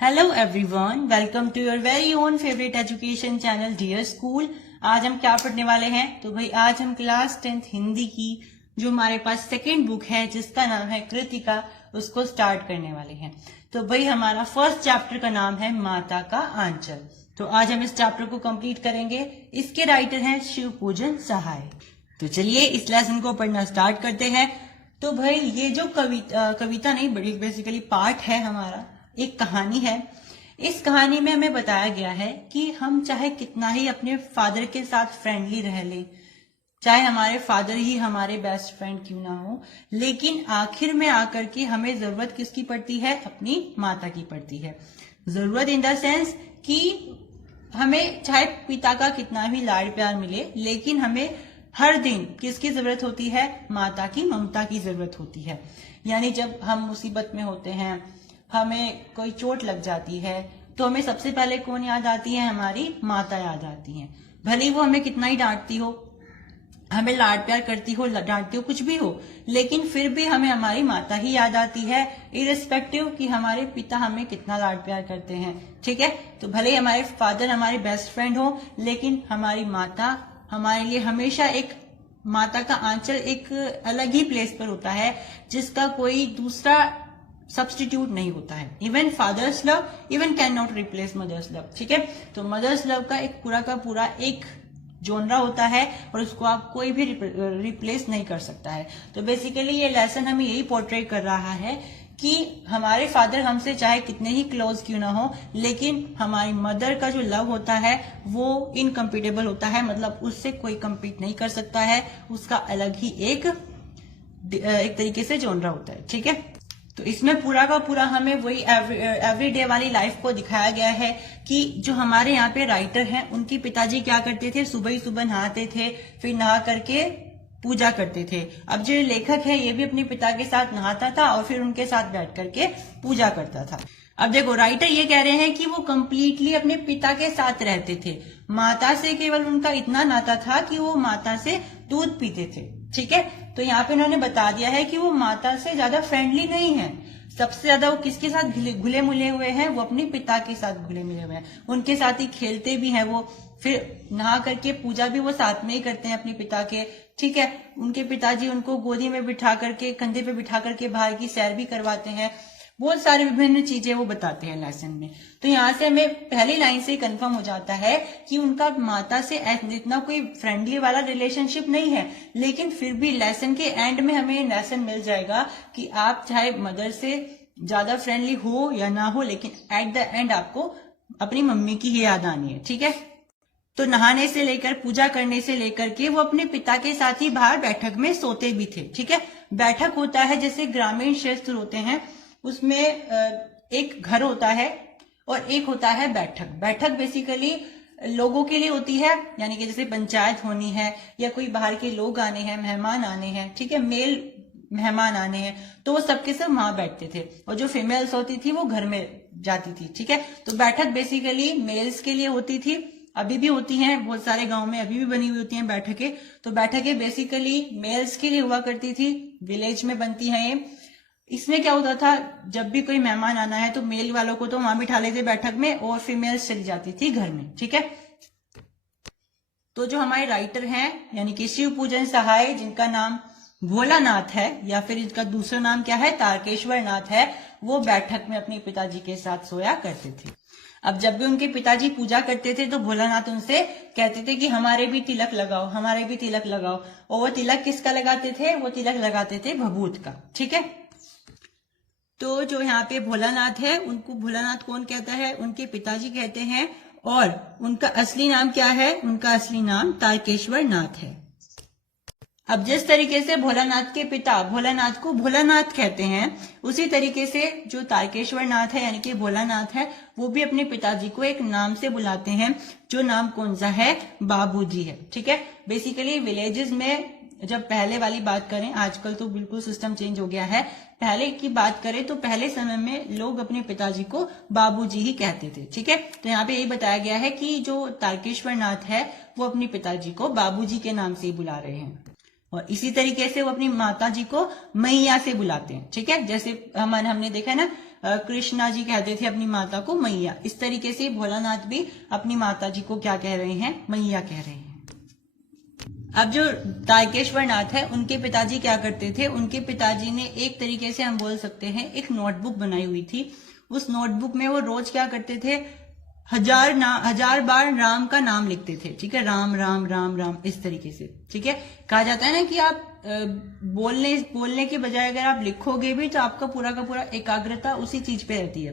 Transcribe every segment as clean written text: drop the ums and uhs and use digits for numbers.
Hello everyone, welcome to your very own favourite education channel dear school. आज हम क्या पढ़ने वाले हैं? तो भाई आज हम क्लास 10th हिंदी की जो हमारे पास सेकेंड बुक है जिसका नाम है कृतिका, उसको स्टार्ट करने वाले हैं। तो भाई हमारा फर्स्ट चैप्टर का नाम है माता का आंचल। तो आज हम इस चैप्टर को कंप्लीट करेंगे। इसके राइटर हैं शिवपूजन सहाय। तो चलिए इस लेसन को पढ़ना स्टार्ट करते हैं। तो भाई ये जो कविता नहीं, बड़ी बेसिकली पार्ट है हमारा, एक कहानी है। इस कहानी में हमें बताया गया है कि हम चाहे कितना ही अपने फादर के साथ फ्रेंडली रह ले, चाहे हमारे फादर ही हमारे बेस्ट फ्रेंड क्यों ना हो, लेकिन आखिर में आकर के हमें जरूरत किसकी पड़ती है? अपनी माता की पड़ती है। जरूरत इन द सेंस कि हमें चाहे पिता का कितना भी लाड प्यार मिले, लेकिन हमें हर दिन किसकी जरूरत होती है? माता की, ममता की जरूरत होती है। यानी जब हम मुसीबत में होते हैं, हमें कोई चोट लग जाती है, तो हमें सबसे पहले कौन याद आती है? हमारी माता याद आती है। भले वो हमें कितना ही डांटती हो, हमें लाड प्यार करती हो, डांटती हो, कुछ भी हो, लेकिन फिर भी हमें हमारी माता ही याद आती है, इरेस्पेक्टिव कि हमारे पिता हमें कितना लाड प्यार करते हैं। ठीक है, तो भले ही हमारे फादर हमारे बेस्ट फ्रेंड हो, लेकिन हमारी माता हमारे लिए हमेशा एक, माता का आंचल एक अलग ही प्लेस पर होता है जिसका कोई दूसरा सब्सटीट्यूट नहीं होता है। Even father's love even can not replace mother's love. ठीक है, तो मदर्स लव का पूरा एक जोनरा होता है और उसको आप कोई भी रिप्लेस नहीं कर सकता है। तो बेसिकली ये लेसन हमें यही पोर्ट्रेट कर रहा है कि हमारे फादर हमसे चाहे कितने ही क्लोज क्यों ना हो, लेकिन हमारी मदर का जो लव होता है वो इनकम्पीटेबल होता है। मतलब उससे कोई कम्पीट नहीं कर सकता है, उसका अलग ही एक तरीके से जोनरा होता है। ठीक है, तो इसमें पूरा का पूरा हमें वही एवरीडे वाली लाइफ को दिखाया गया है कि जो हमारे यहाँ पे राइटर हैं उनके पिताजी क्या करते थे? सुबह ही सुबह नहाते थे, फिर नहा करके पूजा करते थे। अब जो लेखक है ये भी अपने पिता के साथ नहाता था और फिर उनके साथ बैठ करके पूजा करता था। अब देखो, राइटर ये कह रहे हैं कि वो कंप्लीटली अपने पिता के साथ रहते थे। माता से केवल उनका इतना नाता था कि वो माता से दूध पीते थे। ठीक है, तो यहाँ पे उन्होंने बता दिया है कि वो माता से ज्यादा फ्रेंडली नहीं है। सबसे ज्यादा वो किसके साथ घुले मिले हुए हैं? वो अपने पिता के साथ घुले मिले हुए हैं, उनके साथ ही खेलते भी हैं वो, फिर नहा करके पूजा भी वो साथ में ही करते हैं अपने पिता के। ठीक है, उनके पिताजी उनको गोदी में बिठा करके, कंधे पे बिठा करके बाहर की सैर भी करवाते हैं। बहुत सारी विभिन्न चीजें वो बताते हैं लेसन में। तो यहाँ से हमें पहली लाइन से कंफर्म हो जाता है कि उनका माता से इतना कोई फ्रेंडली वाला रिलेशनशिप नहीं है, लेकिन फिर भी लेसन के एंड में हमें लेसन मिल जाएगा कि आप चाहे मदर से ज्यादा फ्रेंडली हो या ना हो, लेकिन एट द एंड आपको अपनी मम्मी की ही याद आनी है। ठीक है, तो नहाने से लेकर पूजा करने से लेकर के वो अपने पिता के साथ ही बाहर बैठक में सोते भी थे। ठीक है, बैठक होता है जैसे ग्रामीण क्षेत्र होते हैं, उसमें एक घर होता है और एक होता है बैठक। बैठक बेसिकली लोगों के लिए होती है, यानी कि जैसे पंचायत होनी है या कोई बाहर के लोग आने हैं, मेहमान आने हैं, ठीक है, मेल मेहमान आने हैं, तो वो सबके सब वहां बैठते थे और जो फीमेल्स होती थी वो घर में जाती थी। ठीक है, तो बैठक बेसिकली मेल्स के लिए होती थी, अभी भी होती हैं, बहुत सारे गांव में अभी भी बनी हुई होती हैं बैठकें। तो बैठकें बेसिकली मेल्स के लिए हुआ करती थी, विलेज में बनती हैं ये। इसमें क्या होता था, जब भी कोई मेहमान आना है तो मेल वालों को तो वहां बिठा लेते बैठक में और फीमेल्स चली जाती थी घर में। ठीक है, तो जो हमारे राइटर हैं यानी कि शिवपूजन सहाय, जिनका नाम भोलानाथ है या फिर इनका दूसरा नाम क्या है, तारकेश्वर नाथ है, वो बैठक में अपने पिताजी के साथ सोया करते थे। अब जब भी उनके पिताजी पूजा करते थे तो भोलानाथ उनसे कहते थे कि हमारे भी तिलक लगाओ, हमारे भी तिलक लगाओ। और वो तिलक किसका लगाते थे? वो तिलक लगाते थे भभूत का। ठीक है, तो जो यहाँ पे भोलानाथ है उनको भोलानाथ कौन कहता है? उनके पिताजी कहते हैं। और उनका असली नाम क्या है? उनका असली नाम तारकेश्वर नाथ है। अब जिस तरीके से भोलानाथ के पिता भोलानाथ को भोलानाथ कहते हैं, उसी तरीके से जो तारकेश्वर नाथ है यानी कि भोलानाथ है, वो भी अपने पिताजी को एक नाम से बुलाते हैं, जो नाम कौन सा है? बाबूजी है। ठीक है, बेसिकली विलेजेस में जब पहले वाली बात करें, आजकल तो बिल्कुल सिस्टम चेंज हो गया है, पहले की बात करें तो पहले समय में लोग अपने पिताजी को बाबूजी ही कहते थे। ठीक है, तो यहाँ पे यही बताया गया है कि जो तारकेश्वर नाथ है वो अपने पिताजी को बाबूजी के नाम से ही बुला रहे हैं। और इसी तरीके से वो अपनी माता जी को मैया से बुलाते हैं। ठीक है, जैसे हमने देखा है ना, कृष्णा जी कहते थे अपनी माता को मैया। इस तरीके से भोलानाथ भी अपनी माता जी को क्या कह रहे हैं, मैया कह रहे हैं। अब जो तारकेश्वर नाथ है उनके पिताजी क्या करते थे, उनके पिताजी ने एक तरीके से हम बोल सकते हैं एक नोटबुक बनाई हुई थी। उस नोटबुक में वो रोज क्या करते थे, 1000 बार राम का नाम लिखते थे। ठीक है, राम राम राम राम, इस तरीके से। ठीक है, कहा जाता है ना कि आप बोलने के बजाय अगर आप लिखोगे भी तो आपका पूरा का पूरा एकाग्रता उसी चीज पे रहती है।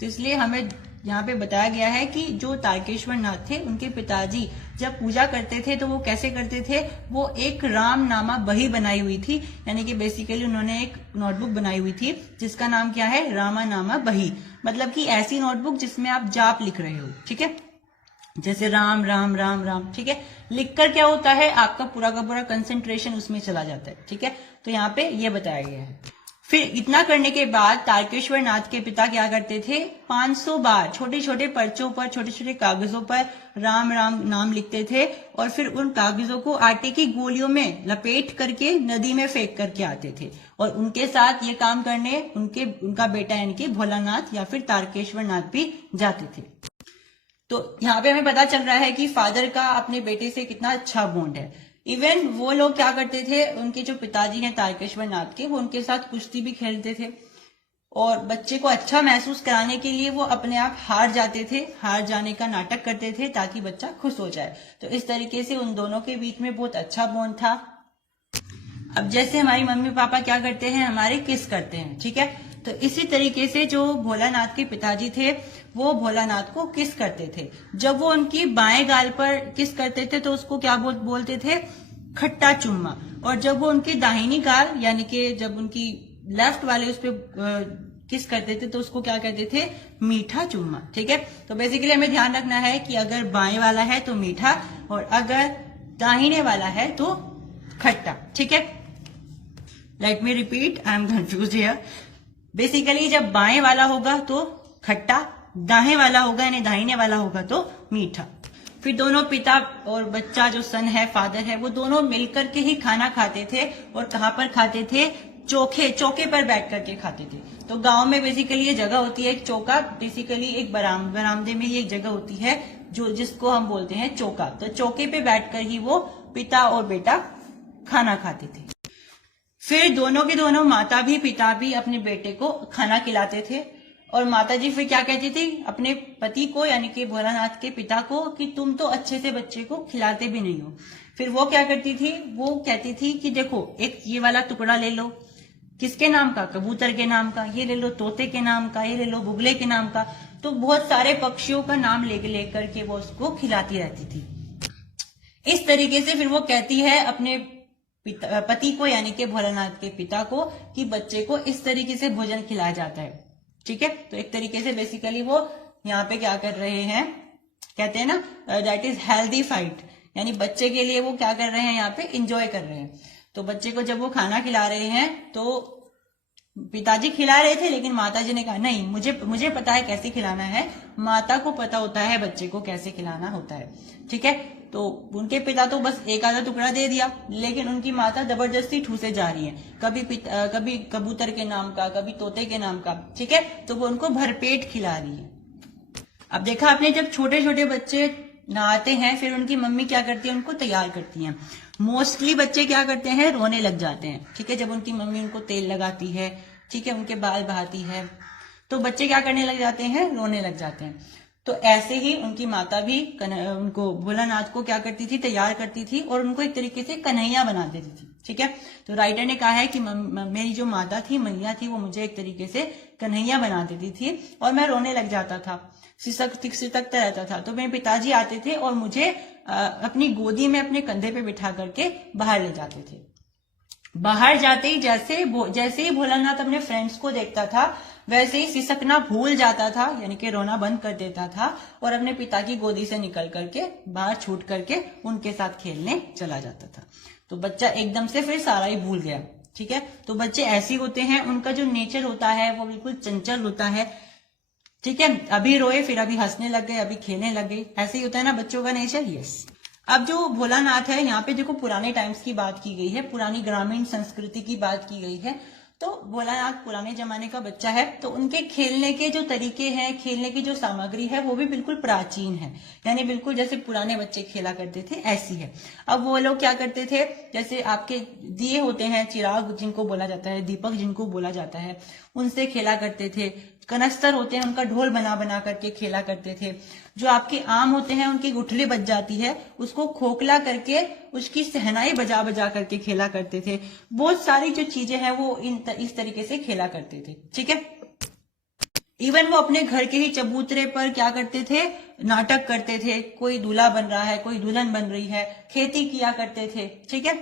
तो इसलिए हमें यहाँ पे बताया गया है कि जो तारकेश्वर नाथ थे उनके पिताजी जब पूजा करते थे तो वो कैसे करते थे, वो एक राम नामा बही बनाई हुई थी, यानी कि बेसिकली उन्होंने एक नोटबुक बनाई हुई थी जिसका नाम क्या है, रामा नामा बही। मतलब कि ऐसी नोटबुक जिसमें आप जाप लिख रहे हो। ठीक है, जैसे राम राम राम राम। ठीक है, लिखकर क्या होता है, आपका पूरा का पूरा कंसंट्रेशन उसमें चला जाता है। ठीक है, तो यहाँ पे ये बताया गया है। फिर इतना करने के बाद तारकेश्वर नाथ के पिता क्या करते थे, 500 बार छोटे छोटे पर्चों पर, छोटे छोटे कागजों पर राम राम नाम लिखते थे और फिर उन कागजों को आटे की गोलियों में लपेट करके नदी में फेंक करके आते थे। और उनके साथ ये काम करने उनका बेटा यानी कि भोलानाथ या फिर तारकेश्वर नाथ भी जाते थे। तो यहाँ पे हमें पता चल रहा है कि फादर का अपने बेटे से कितना अच्छा बॉन्ड है। इवन वो लोग क्या करते थे, उनके जो पिताजी हैं तारकेश्वर नाथ के, वो उनके साथ कुश्ती भी खेलते थे और बच्चे को अच्छा महसूस कराने के लिए वो अपने आप हार जाते थे, हार जाने का नाटक करते थे ताकि बच्चा खुश हो जाए। तो इस तरीके से उन दोनों के बीच में बहुत अच्छा बॉन्ड था। अब जैसे हमारी मम्मी पापा क्या करते हैं, हमारे किस करते हैं। ठीक है, तो इसी तरीके से जो भोलानाथ के पिताजी थे वो भोलानाथ को किस करते थे। जब वो उनकी बाएं गाल पर किस करते थे तो उसको क्या बोलते थे, खट्टा चुम्मा। और जब वो उनकी दाहिनी गाल यानी कि जब उनकी लेफ्ट वाले उस पर किस करते थे तो उसको क्या कहते थे, मीठा चुम्मा। ठीक है, तो बेसिकली हमें ध्यान रखना है कि अगर बाएं वाला है तो मीठा और अगर दाहिने वाला है तो खट्टा। ठीक है, let me repeat, I am confuse here. Basically जब बाएं वाला होगा तो खट्टा, दाएं वाला होगा यानी दाहिने वाला होगा तो मीठा। फिर दोनों पिता और बच्चा जो सन है, फादर है, वो दोनों मिलकर के ही खाना खाते थे। और कहाँ पर खाते थे, चौके पर बैठ करके खाते थे। तो गांव में बेसिकली ये जगह होती है एक चौका, बेसिकली एक बरामदे में ही एक जगह होती है जिसको हम बोलते हैं चौका। तो चौके पे बैठकर ही वो पिता और बेटा खाना खाते थे। फिर दोनों के दोनों माता भी पिता भी अपने बेटे को खाना खिलाते थे। और माता जी फिर क्या कहती थी अपने पति को यानी कि भोलानाथ के पिता को कि तुम तो अच्छे से बच्चे को खिलाते भी नहीं हो। फिर वो क्या करती थी, वो कहती थी कि देखो एक ये वाला टुकड़ा ले लो, किसके नाम का, कबूतर के नाम का, ये ले लो तोते के नाम का, ये ले लो बुगले के नाम का। तो बहुत सारे पक्षियों का नाम लेकर के वो उसको खिलाती रहती थी। इस तरीके से फिर वो कहती है अपने पति को यानी कि भोलानाथ के पिता को कि बच्चे को इस तरीके से भोजन खिलाया जाता है। ठीक है, तो एक तरीके से बेसिकली वो यहाँ पे क्या कर रहे हैं, कहते हैं ना दैट इज हेल्दी फाइट, यानी बच्चे के लिए वो क्या कर रहे हैं, यहाँ पे इंजॉय कर रहे हैं। तो बच्चे को जब वो खाना खिला रहे हैं तो पिताजी खिला रहे थे लेकिन माता जी ने कहा नहीं, मुझे पता है कैसे खिलाना है। माता को पता होता है बच्चे को कैसे खिलाना होता है। ठीक है, तो उनके पिता तो बस एक आधा टुकड़ा दे दिया लेकिन उनकी माता जबरदस्ती ठूसे जा रही है, कभी कबूतर के नाम का, कभी तोते के नाम का। ठीक है, तो वो उनको भरपेट खिला रही है। अब देखा आपने, जब छोटे छोटे बच्चे नहाते हैं फिर उनकी मम्मी क्या करती है, उनको तैयार करती हैं। मोस्टली बच्चे क्या करते हैं, रोने लग जाते हैं। ठीक है, जब उनकी मम्मी उनको तेल लगाती है, ठीक है, उनके बाल बहाती है तो बच्चे क्या करने लग जाते हैं, रोने लग जाते हैं। तो ऐसे ही उनकी माता भी उनको भोलानाथ को क्या करती थी, तैयार करती थी और उनको एक तरीके से कन्हैया बना देती थी। ठीक है, तो राइटर ने कहा है कि मेरी जो माता थी, मैया थी, वो मुझे एक तरीके से कन्हैया बना देती थी और मैं रोने लग जाता था, सिसकता रहता था। तो मेरे पिताजी आते थे और मुझे अपनी गोदी में अपने कंधे पे बिठा करके बाहर ले जाते थे। बाहर जाते ही जैसे ही भोलानाथ अपने फ्रेंड्स को देखता था वैसे ही सिसकना भूल जाता था, यानी कि रोना बंद कर देता था और अपने पिता की गोदी से निकल करके बाहर छूट करके उनके साथ खेलने चला जाता था। तो बच्चा एकदम से फिर सारा ही भूल गया। ठीक है, तो बच्चे ऐसे होते हैं, उनका जो नेचर होता है वो बिल्कुल चंचल होता है। ठीक है, अभी रोए फिर अभी हंसने लग गए, अभी खेलने लग गए, ऐसे ही होता है ना बच्चों का नेचर। यस, अब जो भोलानाथ है यहाँ पे देखो पुराने टाइम्स की बात की गई है, पुरानी ग्रामीण संस्कृति की बात की गई है। तो भोलानाथ पुराने जमाने का बच्चा है, तो उनके खेलने के जो तरीके हैं, खेलने की जो सामग्री है वो भी बिल्कुल प्राचीन है, यानी बिल्कुल जैसे पुराने बच्चे खेला करते थे ऐसी है। अब वो लोग क्या करते थे, जैसे आपके दिए होते हैं, चिराग जिनको बोला जाता है, दीपक जिनको बोला जाता है, उनसे खेला करते थे। कनस्तर होते हैं, उनका ढोल बना बना करके खेला करते थे। जो आपके आम होते हैं, उनकी गुठली बज जाती है, उसको खोखला करके उसकी सहनाई बजा बजा करके खेला करते थे। बहुत सारी जो चीजें हैं वो इस तरीके से खेला करते थे, ठीक है। इवन वो अपने घर के ही चबूतरे पर क्या करते थे, नाटक करते थे, कोई दूल्हा बन रहा है, कोई दुल्हन बन रही है, खेती किया करते थे, ठीक है।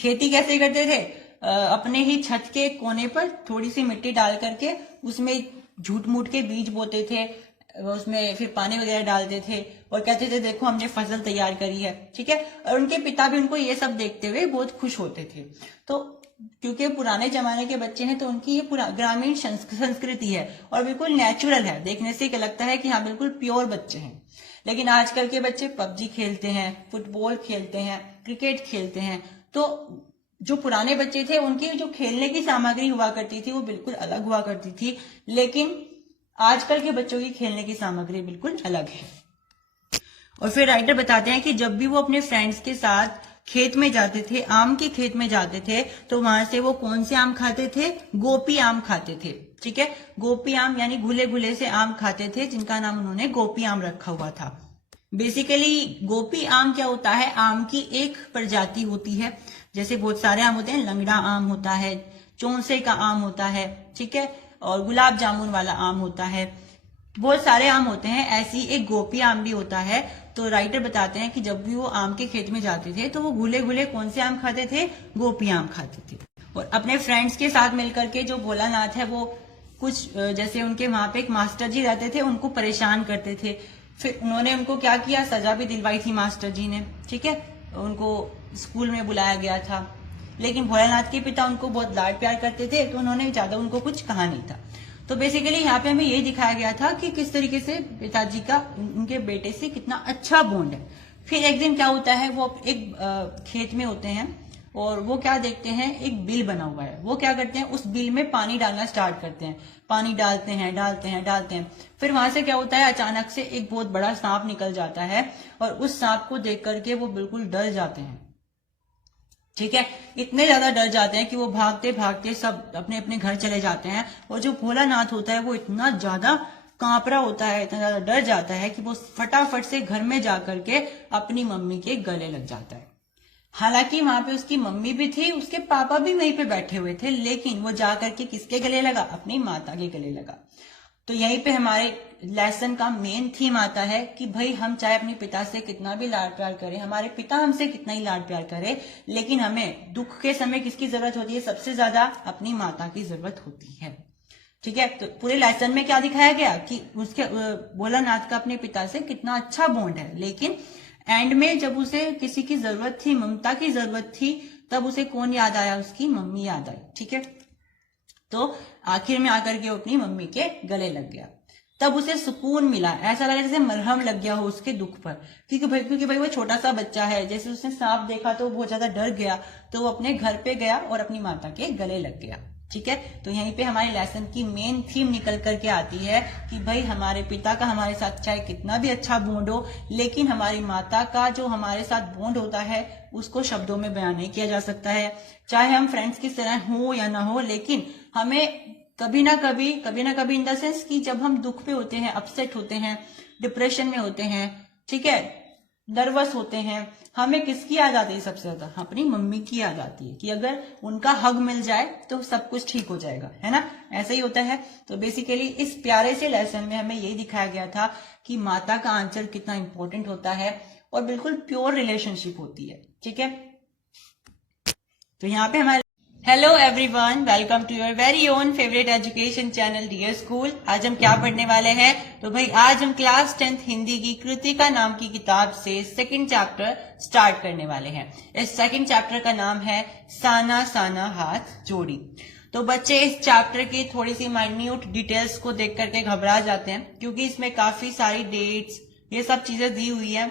खेती कैसे करते थे, अपने ही छत के कोने पर थोड़ी सी मिट्टी डाल करके उसमें झूठ मूठ के बीज बोते थे, उसमें फिर पानी वगैरह डालते थे और कहते थे देखो हमने फसल तैयार करी है, ठीक है। और उनके पिता भी उनको ये सब देखते हुए बहुत खुश होते थे। तो क्योंकि पुराने जमाने के बच्चे हैं तो उनकी ये पूरा ग्रामीण संस्कृति है और बिल्कुल नेचुरल है, देखने से क्या लगता है कि हाँ बिल्कुल प्योर बच्चे हैं। लेकिन आजकल के बच्चे पबजी खेलते हैं, फुटबॉल खेलते हैं, क्रिकेट खेलते हैं। तो जो पुराने बच्चे थे उनकी जो खेलने की सामग्री हुआ करती थी वो बिल्कुल अलग हुआ करती थी, लेकिन आजकल के बच्चों की खेलने की सामग्री बिल्कुल अलग है। और फिर राइटर बताते हैं कि जब भी वो अपने फ्रेंड्स के साथ खेत में जाते थे, आम के खेत में जाते थे, तो वहां से वो कौन से आम खाते थे, गोपी आम खाते थे, ठीक है। गोपी आम यानी घुले घुले से आम खाते थे, जिनका नाम उन्होंने गोपी आम रखा हुआ था। बेसिकली गोपी आम क्या होता है, आम की एक प्रजाति होती है। जैसे बहुत सारे आम होते हैं, लंगड़ा आम होता है, चौंसे का आम होता है, ठीक है, और गुलाब जामुन वाला आम होता है, बहुत सारे आम होते हैं। ऐसी एक गोपी आम भी होता है। तो राइटर बताते हैं कि जब भी वो आम के खेत में जाते थे तो वो घुले घुले कौन से आम खाते थे, गोपी आम खाते थे। और अपने फ्रेंड्स के साथ मिलकर के जो भोलानाथ है वो कुछ जैसे उनके वहां पे एक मास्टर जी रहते थे, उनको परेशान करते थे। फिर उन्होंने उनको क्या किया, सजा भी दिलवाई थी मास्टर जी ने, ठीक है। उनको स्कूल में बुलाया गया था, लेकिन भोलानाथ के पिता उनको बहुत लाड प्यार करते थे, तो उन्होंने ज्यादा उनको कुछ कहा नहीं था। तो बेसिकली यहाँ पे हमें यही दिखाया गया था कि किस तरीके से पिताजी का उनके बेटे से कितना अच्छा बॉन्ड है। फिर एक दिन क्या होता है, वो एक खेत में होते हैं और वो क्या देखते हैं, एक बिल बना हुआ है। वो क्या करते हैं, उस बिल में पानी डालना स्टार्ट करते हैं, पानी डालते हैं डालते हैं डालते हैं। फिर वहां से क्या होता है, अचानक से एक बहुत बड़ा सांप निकल जाता है और उस सांप को देख करके वो बिल्कुल डर जाते हैं, ठीक है। इतने ज्यादा डर जाते हैं कि वो भागते भागते सब अपने अपने घर चले जाते हैं। और जो भोलानाथ होता है वो इतना ज्यादा कांप रहा होता है, इतना ज्यादा डर जाता है कि वो फटाफट से घर में जाकर के अपनी मम्मी के गले लग जाता है। हालांकि वहां पे उसकी मम्मी भी थी, उसके पापा भी वहीं पे बैठे हुए थे, लेकिन वो जाकर के किसके गले लगा, अपनी माता के गले लगा। तो यहीं पे हमारे लेसन का मेन थीम आता है कि भाई हम चाहे अपने पिता से कितना भी लाड प्यार करें, हमारे पिता हमसे कितना ही लाड प्यार करे, लेकिन हमें दुख के समय किसकी जरूरत होती है, सबसे ज्यादा अपनी माता की जरूरत होती है, ठीक है। तो पूरे लेसन में क्या दिखाया गया कि उसके भोलानाथ का अपने पिता से कितना अच्छा बॉन्ड है, लेकिन एंड में जब उसे किसी की जरूरत थी, ममता की जरूरत थी, तब उसे कौन याद आया, उसकी मम्मी याद आई, ठीक है। तो आखिर में आकर के वो अपनी मम्मी के गले लग गया, तब उसे सुकून मिला, ऐसा लगा जैसे मरहम लग गया हो उसके दुख पर। क्योंकि भाई वो छोटा सा बच्चा है, जैसे उसने सांप देखा तो बहुत ज्यादा डर गया, तो वो अपने घर पे गया और अपनी माता के गले लग गया, ठीक है। तो यहीं पे हमारे लेसन की मेन थीम निकल करके आती है कि भाई हमारे पिता का हमारे साथ चाहे कितना भी अच्छा बॉन्ड हो, लेकिन हमारी माता का जो हमारे साथ बॉन्ड होता है उसको शब्दों में बयान नहीं किया जा सकता है। चाहे हम फ्रेंड्स की तरह हो या ना हो, लेकिन हमें कभी ना कभी इन द सेंस कि जब हम दुख पे होते हैं, अपसेट होते हैं, डिप्रेशन में होते हैं, ठीक है, नर्वस होते हैं, हमें किसकी याद आती है सबसे ज्यादा, अपनी मम्मी की याद आती है कि अगर उनका हग मिल जाए तो सब कुछ ठीक हो जाएगा, है ना, ऐसा ही होता है। तो बेसिकली इस प्यारे से लेसन में हमें यही दिखाया गया था कि माता का आंचल कितना इंपॉर्टेंट होता है और बिल्कुल प्योर रिलेशनशिप होती है, ठीक है। तो यहाँ पे हमारे hello everyone, welcome to your very own favourite education channel dear school. आज हम क्या पढ़ने वाले हैं, तो भाई आज हम क्लास 10th हिंदी की कृतिका नाम की किताब से सेकंड चैप्टर स्टार्ट करने वाले हैं। इस सेकंड चैप्टर का नाम है साना साना हाथ जोड़ी। तो बच्चे इस चैप्टर की थोड़ी सी माइन्यूट डिटेल्स को देख करके घबरा जाते हैं, क्योंकि इसमें काफी सारी डेट्स ये सब चीजें दी हुई है।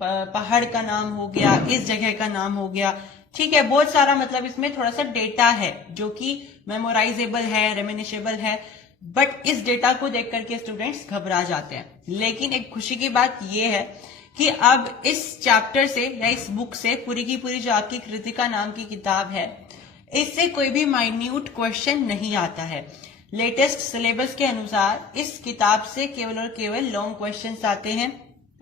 पहाड़ का नाम हो गया, इस जगह का नाम हो गया, ठीक है, बहुत सारा मतलब इसमें थोड़ा सा डेटा है जो कि मेमोराइजेबल है, रेमिनिशेबल है, बट इस डेटा को देख करके स्टूडेंट्स घबरा जाते हैं। लेकिन एक खुशी की बात यह है कि अब इस चैप्टर से या इस बुक से पूरी की पूरी जो आपकी कृतिका नाम की किताब है, इससे कोई भी माइन्यूट क्वेश्चन नहीं आता है। लेटेस्ट सिलेबस के अनुसार इस किताब से केवल और केवल लॉन्ग क्वेश्चंस आते हैं।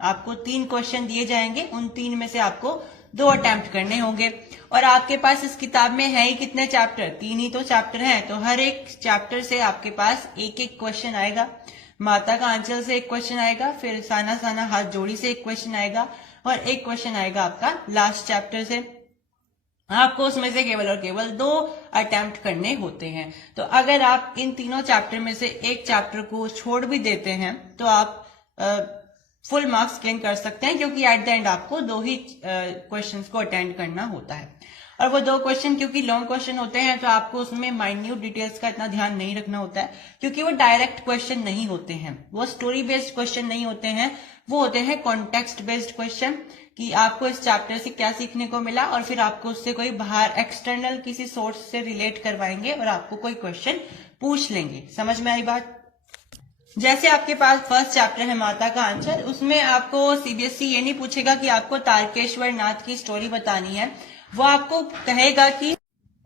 आपको 3 क्वेश्चन दिए जाएंगे, उन 3 में से आपको 2 अटेम्प्ट करने होंगे। और आपके पास इस किताब में है ही कितने चैप्टर, 3 ही तो चैप्टर हैं, तो हर एक चैप्टर से आपके पास एक एक क्वेश्चन आएगा। माता का आंचल से एक क्वेश्चन आएगा, फिर साना साना हाथ जोड़ी से एक क्वेश्चन आएगा, और एक क्वेश्चन आएगा आपका लास्ट चैप्टर से। आपको उसमें से केवल और केवल 2 अटेम्प्ट करने होते हैं। तो अगर आप इन तीनों चैप्टर में से एक चैप्टर को छोड़ भी देते हैं तो आप फुल मार्क्स गेन कर सकते हैं, क्योंकि एट द एंड आपको 2 ही क्वेश्चंस को अटेंड करना होता है। और वो 2 क्वेश्चन क्योंकि लॉन्ग क्वेश्चन होते हैं तो आपको उसमें माइन्यूट डिटेल्स का इतना ध्यान नहीं रखना होता है, क्योंकि वो डायरेक्ट क्वेश्चन नहीं होते हैं, वो स्टोरी बेस्ड क्वेश्चन नहीं होते हैं, वो होते हैं कॉन्टेक्स्ट बेस्ड क्वेश्चन, कि आपको इस चैप्टर से क्या सीखने को मिला और फिर आपको उससे कोई बाहर एक्सटर्नल किसी सोर्स से रिलेट करवाएंगे और आपको कोई क्वेश्चन पूछ लेंगे। समझ में आई बात? जैसे आपके पास फर्स्ट चैप्टर है माता का आंचल, उसमें आपको सीबीएसई ये नहीं पूछेगा कि आपको तारकेश्वर नाथ की स्टोरी बतानी है, वो आपको कहेगा कि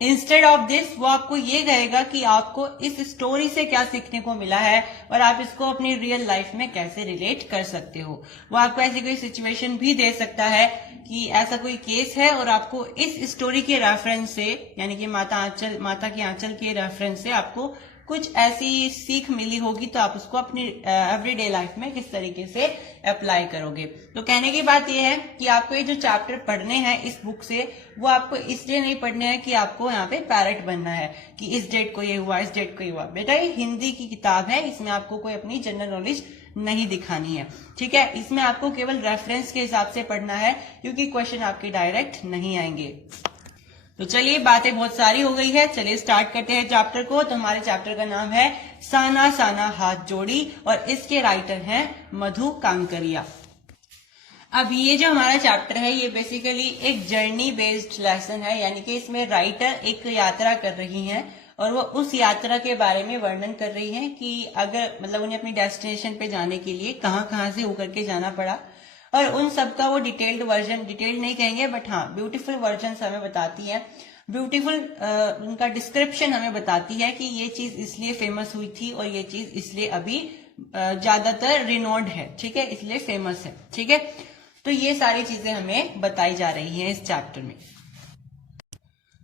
इंस्टेड ऑफ दिस वो आपको ये कहेगा कि आपको इस स्टोरी से क्या सीखने को मिला है और आप इसको अपनी रियल लाइफ में कैसे रिलेट कर सकते हो। वो आपको ऐसी कोई सिचुएशन भी दे सकता है कि ऐसा कोई केस है और आपको इस स्टोरी के रेफरेंस से, यानी कि माता की आंचल के रेफरेंस से आपको कुछ ऐसी सीख मिली होगी, तो आप उसको अपनी एवरीडे लाइफ में किस तरीके से अप्लाई करोगे। तो कहने की बात यह है कि आपको ये जो चैप्टर पढ़ने हैं इस बुक से, वो आपको इसलिए नहीं पढ़ने हैं कि आपको यहाँ पे पैरट बनना है कि इस डेट को ये हुआ, इस डेट को ये हुआ। बेटा ये हिंदी की किताब है, इसमें आपको कोई अपनी जनरल नॉलेज नहीं दिखानी है, ठीक है। इसमें आपको केवल रेफरेंस के हिसाब से पढ़ना है, क्योंकि क्वेश्चन आपके डायरेक्ट नहीं आएंगे। तो चलिए, बातें बहुत सारी हो गई है, चलिए स्टार्ट करते हैं चैप्टर को। तो हमारे चैप्टर का नाम है साना साना हाथ जोड़ी और इसके राइटर हैं मधु कांकरिया। अब ये जो हमारा चैप्टर है ये बेसिकली एक जर्नी बेस्ड लेसन है, यानी कि इसमें राइटर एक यात्रा कर रही हैं और वो उस यात्रा के बारे में वर्णन कर रही हैं कि अगर मतलब उन्हें अपनी डेस्टिनेशन पे जाने के लिए कहाँ कहाँ से होकर के जाना पड़ा, और उन सब का वो डिटेल्ड वर्जन, डिटेल्ड नहीं कहेंगे बट हाँ ब्यूटीफुल वर्जन हमें बताती है, ब्यूटीफुल उनका डिस्क्रिप्शन हमें बताती है कि ये चीज इसलिए फेमस हुई थी और ये चीज इसलिए अभी ज्यादातर रिनोन्ड है, ठीक है, इसलिए फेमस है, ठीक है। तो ये सारी चीजें हमें बताई जा रही हैं इस चैप्टर में।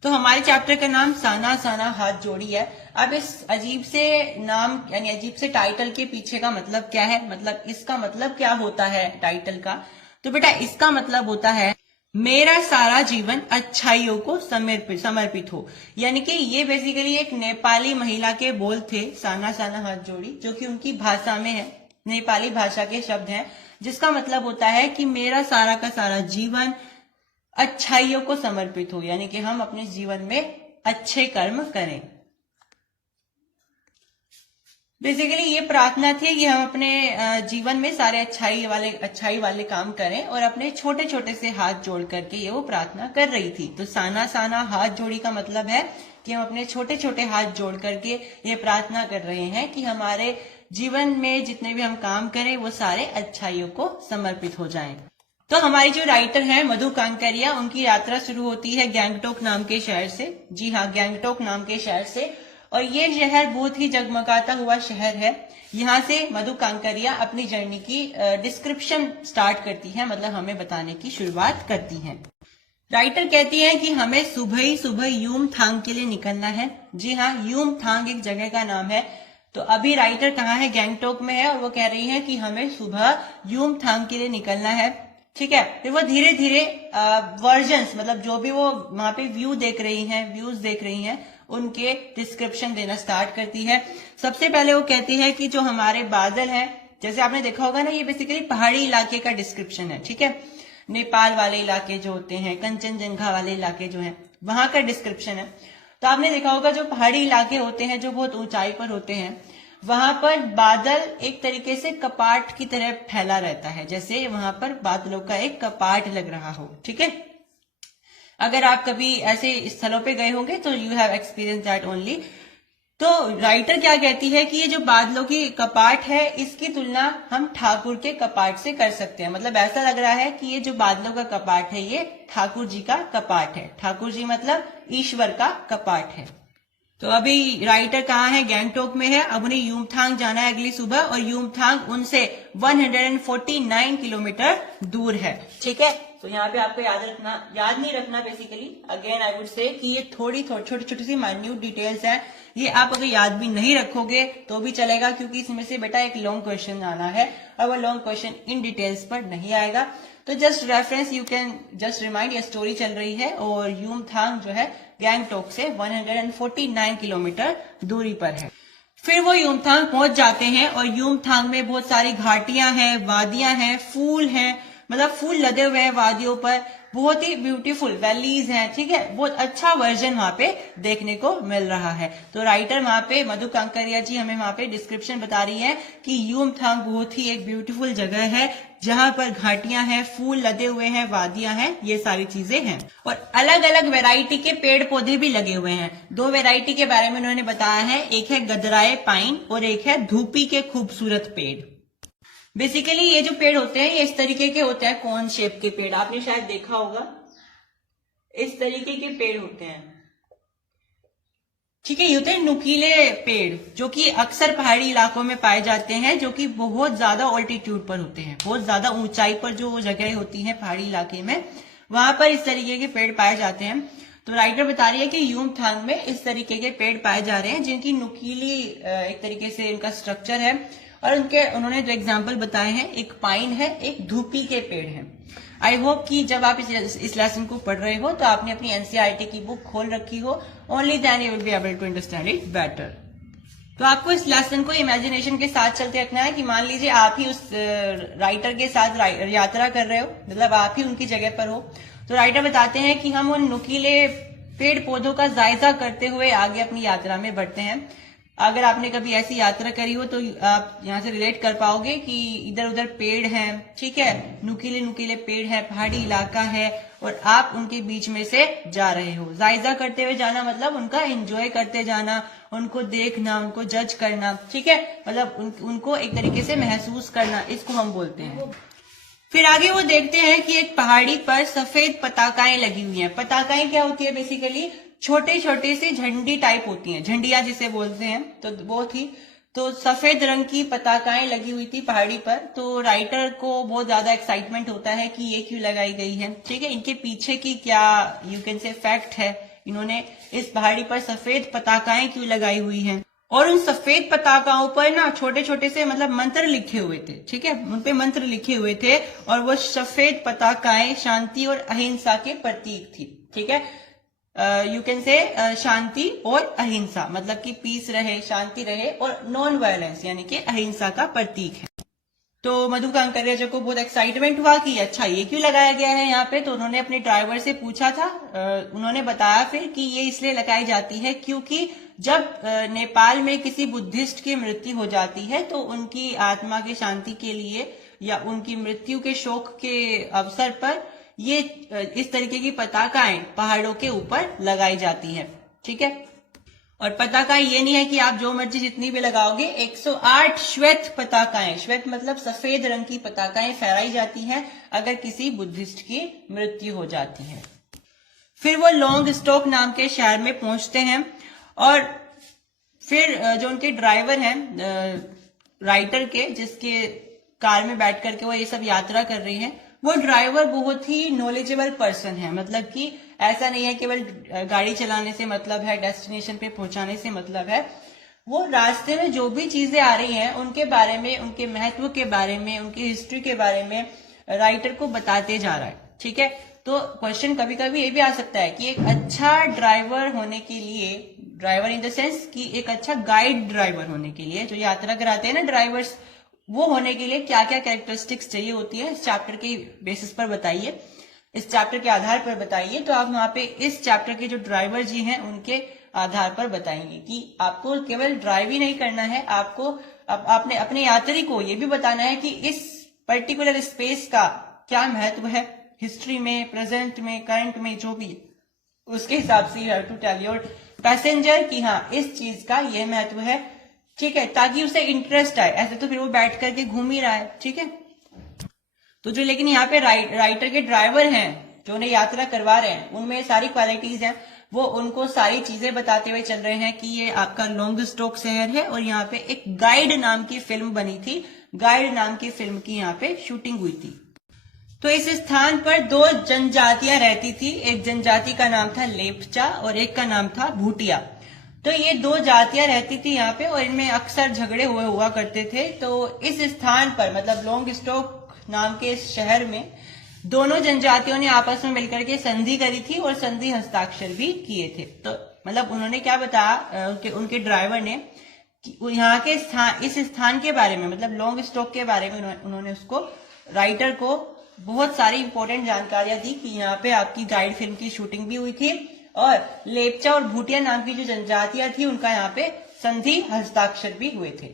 तो हमारे चैप्टर का नाम साना साना हाथ जोड़ी है। अब इस अजीब से नाम यानी अजीब से टाइटल के पीछे का मतलब क्या है, मतलब इसका मतलब क्या होता है टाइटल का? तो बेटा इसका मतलब होता है मेरा सारा जीवन अच्छाइयों को समर्पित हो। यानी कि ये बेसिकली एक नेपाली महिला के बोल थे, साना साना हाथ जोड़ी, जो कि उनकी भाषा में है, नेपाली भाषा के शब्द हैं, जिसका मतलब होता है कि मेरा सारा का सारा जीवन अच्छाइयों को समर्पित हो, यानी कि हम अपने जीवन में अच्छे कर्म करें। बेसिकली ये प्रार्थना थी कि हम अपने जीवन में सारे अच्छाई वाले काम करें और अपने छोटे छोटे से हाथ जोड़ करके ये वो प्रार्थना कर रही थी। तो साना साना हाथ जोड़ी का मतलब है कि हम अपने छोटे छोटे हाथ जोड़ करके ये प्रार्थना कर रहे हैं कि हमारे जीवन में जितने भी हम काम करें वो सारे अच्छाइयों को समर्पित हो जाएं। तो हमारी जो राइटर है मधु कांकरिया, उनकी यात्रा शुरू होती है गैंगटोक नाम के शहर से। जी हाँ, गैंगटोक नाम के शहर से। और ये शहर बहुत ही जगमगाता हुआ शहर है। यहाँ से मधु कांकरिया अपनी जर्नी की डिस्क्रिप्शन स्टार्ट करती है, मतलब हमें बताने की शुरुआत करती हैं। राइटर कहती है कि हमें सुबह ही सुबह यूमथांग के लिए निकलना है। जी हाँ, यूमथांग एक जगह का नाम है। तो अभी राइटर कहाँ है? गैंगटोक में है और वो कह रही है कि हमें सुबह यूमथांग के लिए निकलना है, ठीक है। फिर वो धीरे धीरे वर्जन्स, मतलब जो भी वो वहां पे व्यूज देख रही हैं उनके डिस्क्रिप्शन देना स्टार्ट करती है। सबसे पहले वो कहती है कि जो हमारे बादल हैं, जैसे आपने देखा होगा ना, ये बेसिकली पहाड़ी इलाके का डिस्क्रिप्शन है, ठीक है। नेपाल वाले इलाके जो होते हैं, कंचनजंगा वाले इलाके जो हैं, वहां का डिस्क्रिप्शन है। तो आपने देखा होगा जो पहाड़ी इलाके होते हैं, जो बहुत ऊंचाई पर होते हैं, वहां पर बादल एक तरीके से कपाट की तरह फैला रहता है, जैसे वहां पर बादलों का एक कपाट लग रहा हो, ठीक है। अगर आप कभी ऐसे स्थलों पे गए होंगे तो you have experience that only. तो राइटर क्या कहती है कि ये जो बादलों की कपाट है इसकी तुलना हम ठाकुर के कपाट से कर सकते हैं। मतलब ऐसा लग रहा है कि ये जो बादलों का कपाट है ये ठाकुर जी का कपाट है। ठाकुर जी मतलब ईश्वर का कपाट है। तो अभी राइटर कहाँ है? गैंगटोक में है। अब उन्हें युमथांग जाना है अगली सुबह, और युमथांग उनसे 149 किलोमीटर दूर है। ठीक है, तो यहाँ पे आपको याद नहीं रखना basically. Again I would say कि ये थोड़ी छोटी छोटी सी माइन्यूट डिटेल्स हैं, ये आप अगर याद भी नहीं रखोगे तो भी चलेगा, क्योंकि इसमें से बेटा एक लॉन्ग क्वेश्चन आना है और वो लॉन्ग क्वेश्चन इन डिटेल्स पर नहीं आएगा। तो just reference you can just remind, ये स्टोरी चल रही है और युमथांग जो है गैंगटोक से 149 किलोमीटर दूरी पर है। फिर वो युमथांग पहुंच जाते हैं और युमथांग में बहुत सारी घाटियां हैं, वादियां हैं, फूल हैं, मतलब फूल लदे हुए हैं वादियों पर, बहुत ही ब्यूटीफुल वैलीज हैं। ठीक है, बहुत अच्छा वर्जन वहां पे देखने को मिल रहा है। तो राइटर वहां पे मधु कांकरिया जी हमें वहां पे डिस्क्रिप्शन बता रही है कि युमथांग बहुत ही एक ब्यूटीफुल जगह है जहां पर घाटियां हैं, फूल लदे हुए हैं, वादियां हैं, ये सारी चीजें हैं। और अलग अलग वैरायटी के पेड़ पौधे भी लगे हुए हैं। 2 वैरायटी के बारे में उन्होंने बताया है, एक है गदराए पाइन और एक है धूपी के खूबसूरत पेड़। बेसिकली ये जो पेड़ होते हैं ये इस तरीके के होते हैं, कौन शेप के पेड़, आपने शायद देखा होगा, इस तरीके के पेड़ होते हैं। ठीक है, ये होते हैं नुकीले पेड़ जो कि अक्सर पहाड़ी इलाकों में पाए जाते हैं, जो कि बहुत ज्यादा ऑल्टीट्यूड पर होते हैं। बहुत ज्यादा ऊंचाई पर जो जगह होती है पहाड़ी इलाके में, वहां पर इस तरीके के पेड़ पाए जाते हैं। तो राइटर बता रही है कि युमथांग में इस तरीके के पेड़ पाए जा रहे हैं जिनकी नुकीली एक तरीके से इनका स्ट्रक्चर है। और उन्होंने जो एग्जाम्पल बताए हैं, एक पाइन है, एक धूपी के पेड़ है। आई होप कि जब आप इस लेसन को पढ़ रहे हो तो आपने अपनी एनसीईआरटी की बुक खोल रखी हो, only then you will be able to understand it better. तो आपको इस लेसन को इमेजिनेशन के साथ चलते रखना है कि मान लीजिए आप ही उस राइटर के साथ यात्रा कर रहे हो, मतलब आप ही उनकी जगह पर हो। तो राइटर बताते हैं कि हम उन नुकीले पेड़ पौधों का जायजा करते हुए आगे अपनी यात्रा में बढ़ते हैं। अगर आपने कभी ऐसी यात्रा करी हो तो आप यहाँ से रिलेट कर पाओगे कि इधर उधर पेड़ हैं, ठीक है, नुकीले नुकीले पेड़ हैं, पहाड़ी इलाका है और आप उनके बीच में से जा रहे हो। जायजा करते हुए जाना मतलब उनका एंजॉय करते जाना, उनको देखना, उनको जज करना, ठीक है, मतलब उनको एक तरीके से महसूस करना, इसको हम बोलते हैं। फिर आगे वो देखते हैं कि एक पहाड़ी पर सफेद पताकाएं लगी हुई हैं। पताकाएं क्या होती है? बेसिकली छोटे छोटे से झंडी टाइप होती हैं, झंडिया जिसे बोलते हैं, तो वो थी। तो सफेद रंग की पताकाएं लगी हुई थी पहाड़ी पर। तो राइटर को बहुत ज्यादा एक्साइटमेंट होता है कि ये क्यों लगाई गई है, ठीक है, इनके पीछे की क्या यू कैन से फैक्ट है, इन्होंने इस पहाड़ी पर सफेद पताकाएं क्यों लगाई हुई हैं। और उन सफेद पताकाओं पर ना छोटे छोटे से मतलब मंत्र लिखे हुए थे, ठीक है, उन पे मंत्र लिखे हुए थे और वो सफेद पताकाएं शांति और अहिंसा के प्रतीक थी। ठीक है, यू कैन से शांति और अहिंसा, मतलब कि पीस रहे, शांति रहे, और नॉन वायलेंस यानी कि अहिंसा का प्रतीक है। तो मधु कांकरिया जी को बहुत एक्साइटमेंट हुआ कि अच्छा ये क्यों लगाया गया है यहाँ पे। तो उन्होंने अपने ड्राइवर से पूछा था, उन्होंने बताया फिर कि ये इसलिए लगाई जाती है क्योंकि जब नेपाल में किसी बुद्धिस्ट की मृत्यु हो जाती है तो उनकी आत्मा की शांति के लिए या उनकी मृत्यु के शोक के अवसर पर ये इस तरीके की पताकाएं पहाड़ों के ऊपर लगाई जाती है। ठीक है, और पताका ये नहीं है कि आप जो मर्जी जितनी भी लगाओगे, 108 श्वेत पताकाएं, श्वेत मतलब सफेद रंग की पताकाएं फहराई जाती हैं अगर किसी बुद्धिस्ट की मृत्यु हो जाती है। फिर वो लॉन्ग स्टॉक नाम के शहर में पहुंचते हैं और फिर जो उनके ड्राइवर हैं राइटर के, जिसके कार में बैठ करके वो ये सब यात्रा कर रही हैं, वो ड्राइवर बहुत ही नॉलेजेबल पर्सन है। मतलब कि ऐसा नहीं है केवल गाड़ी चलाने से मतलब है, डेस्टिनेशन पे पहुंचाने से मतलब है, वो रास्ते में जो भी चीजें आ रही हैं उनके बारे में, उनके महत्व के बारे में, उनकी हिस्ट्री के बारे में राइटर को बताते जा रहा है। ठीक है, तो क्वेश्चन कभी कभी ये भी आ सकता है कि एक अच्छा ड्राइवर होने के लिए, ड्राइवर इन द सेंस कि एक अच्छा गाइड ड्राइवर होने के लिए, जो यात्रा कराते हैं ना ड्राइवर्स, वो होने के लिए क्या क्या कैरेक्टरिस्टिक्स चाहिए होती है, इस चैप्टर के बेसिस पर बताइए, इस चैप्टर के आधार पर बताइए। तो आप वहां पे इस चैप्टर के जो ड्राइवर जी हैं उनके आधार पर बताएंगे कि आपको केवल ड्राइव ही नहीं करना है, आपको आपने अपने यात्री को ये भी बताना है कि इस पर्टिकुलर स्पेस का क्या महत्व है, हिस्ट्री में, प्रेजेंट में, करंट में, जो भी, उसके हिसाब से you have to tell your passenger कि हाँ इस चीज का ये महत्व है, ठीक है, ताकि उसे इंटरेस्ट आए। ऐसे तो फिर वो बैठ करके घूम ही रहा है, ठीक है। तो जो लेकिन यहाँ पे राइटर के ड्राइवर हैं जो उन्हें यात्रा करवा रहे हैं, उनमें सारी क्वालिटीज हैं, वो उनको सारी चीजें बताते हुए चल रहे हैं कि ये आपका लॉन्गस्टोक शहर है और यहाँ पे एक गाइड नाम की फिल्म बनी थी, गाइड नाम की फिल्म की यहाँ पे शूटिंग हुई थी। तो इस स्थान पर दो जनजातियां रहती थी, एक जनजाति का नाम था लेपचा और एक का नाम था भूटिया। तो ये दो जातियां रहती थी यहाँ पे और इनमें अक्सर झगड़े हुआ करते थे। तो इस स्थान पर मतलब लॉन्गस्टोक नाम के इस शहर में दोनों जनजातियों ने आपस में मिलकर के संधि करी थी और संधि हस्ताक्षर भी किए थे। तो मतलब उन्होंने क्या बताया कि उनके ड्राइवर ने कि यहाँ के स्थान, इस स्थान के बारे में मतलब लॉन्गस्टोक के बारे में उन्होंने उसको, राइटर को बहुत सारी इंपॉर्टेंट जानकारियां दी कि यहाँ पे आपकी गाइड फिल्म की शूटिंग भी हुई थी और लेपचा और भूटिया नाम की जो जनजातियां थी उनका यहाँ पे संधि हस्ताक्षर भी हुए थे।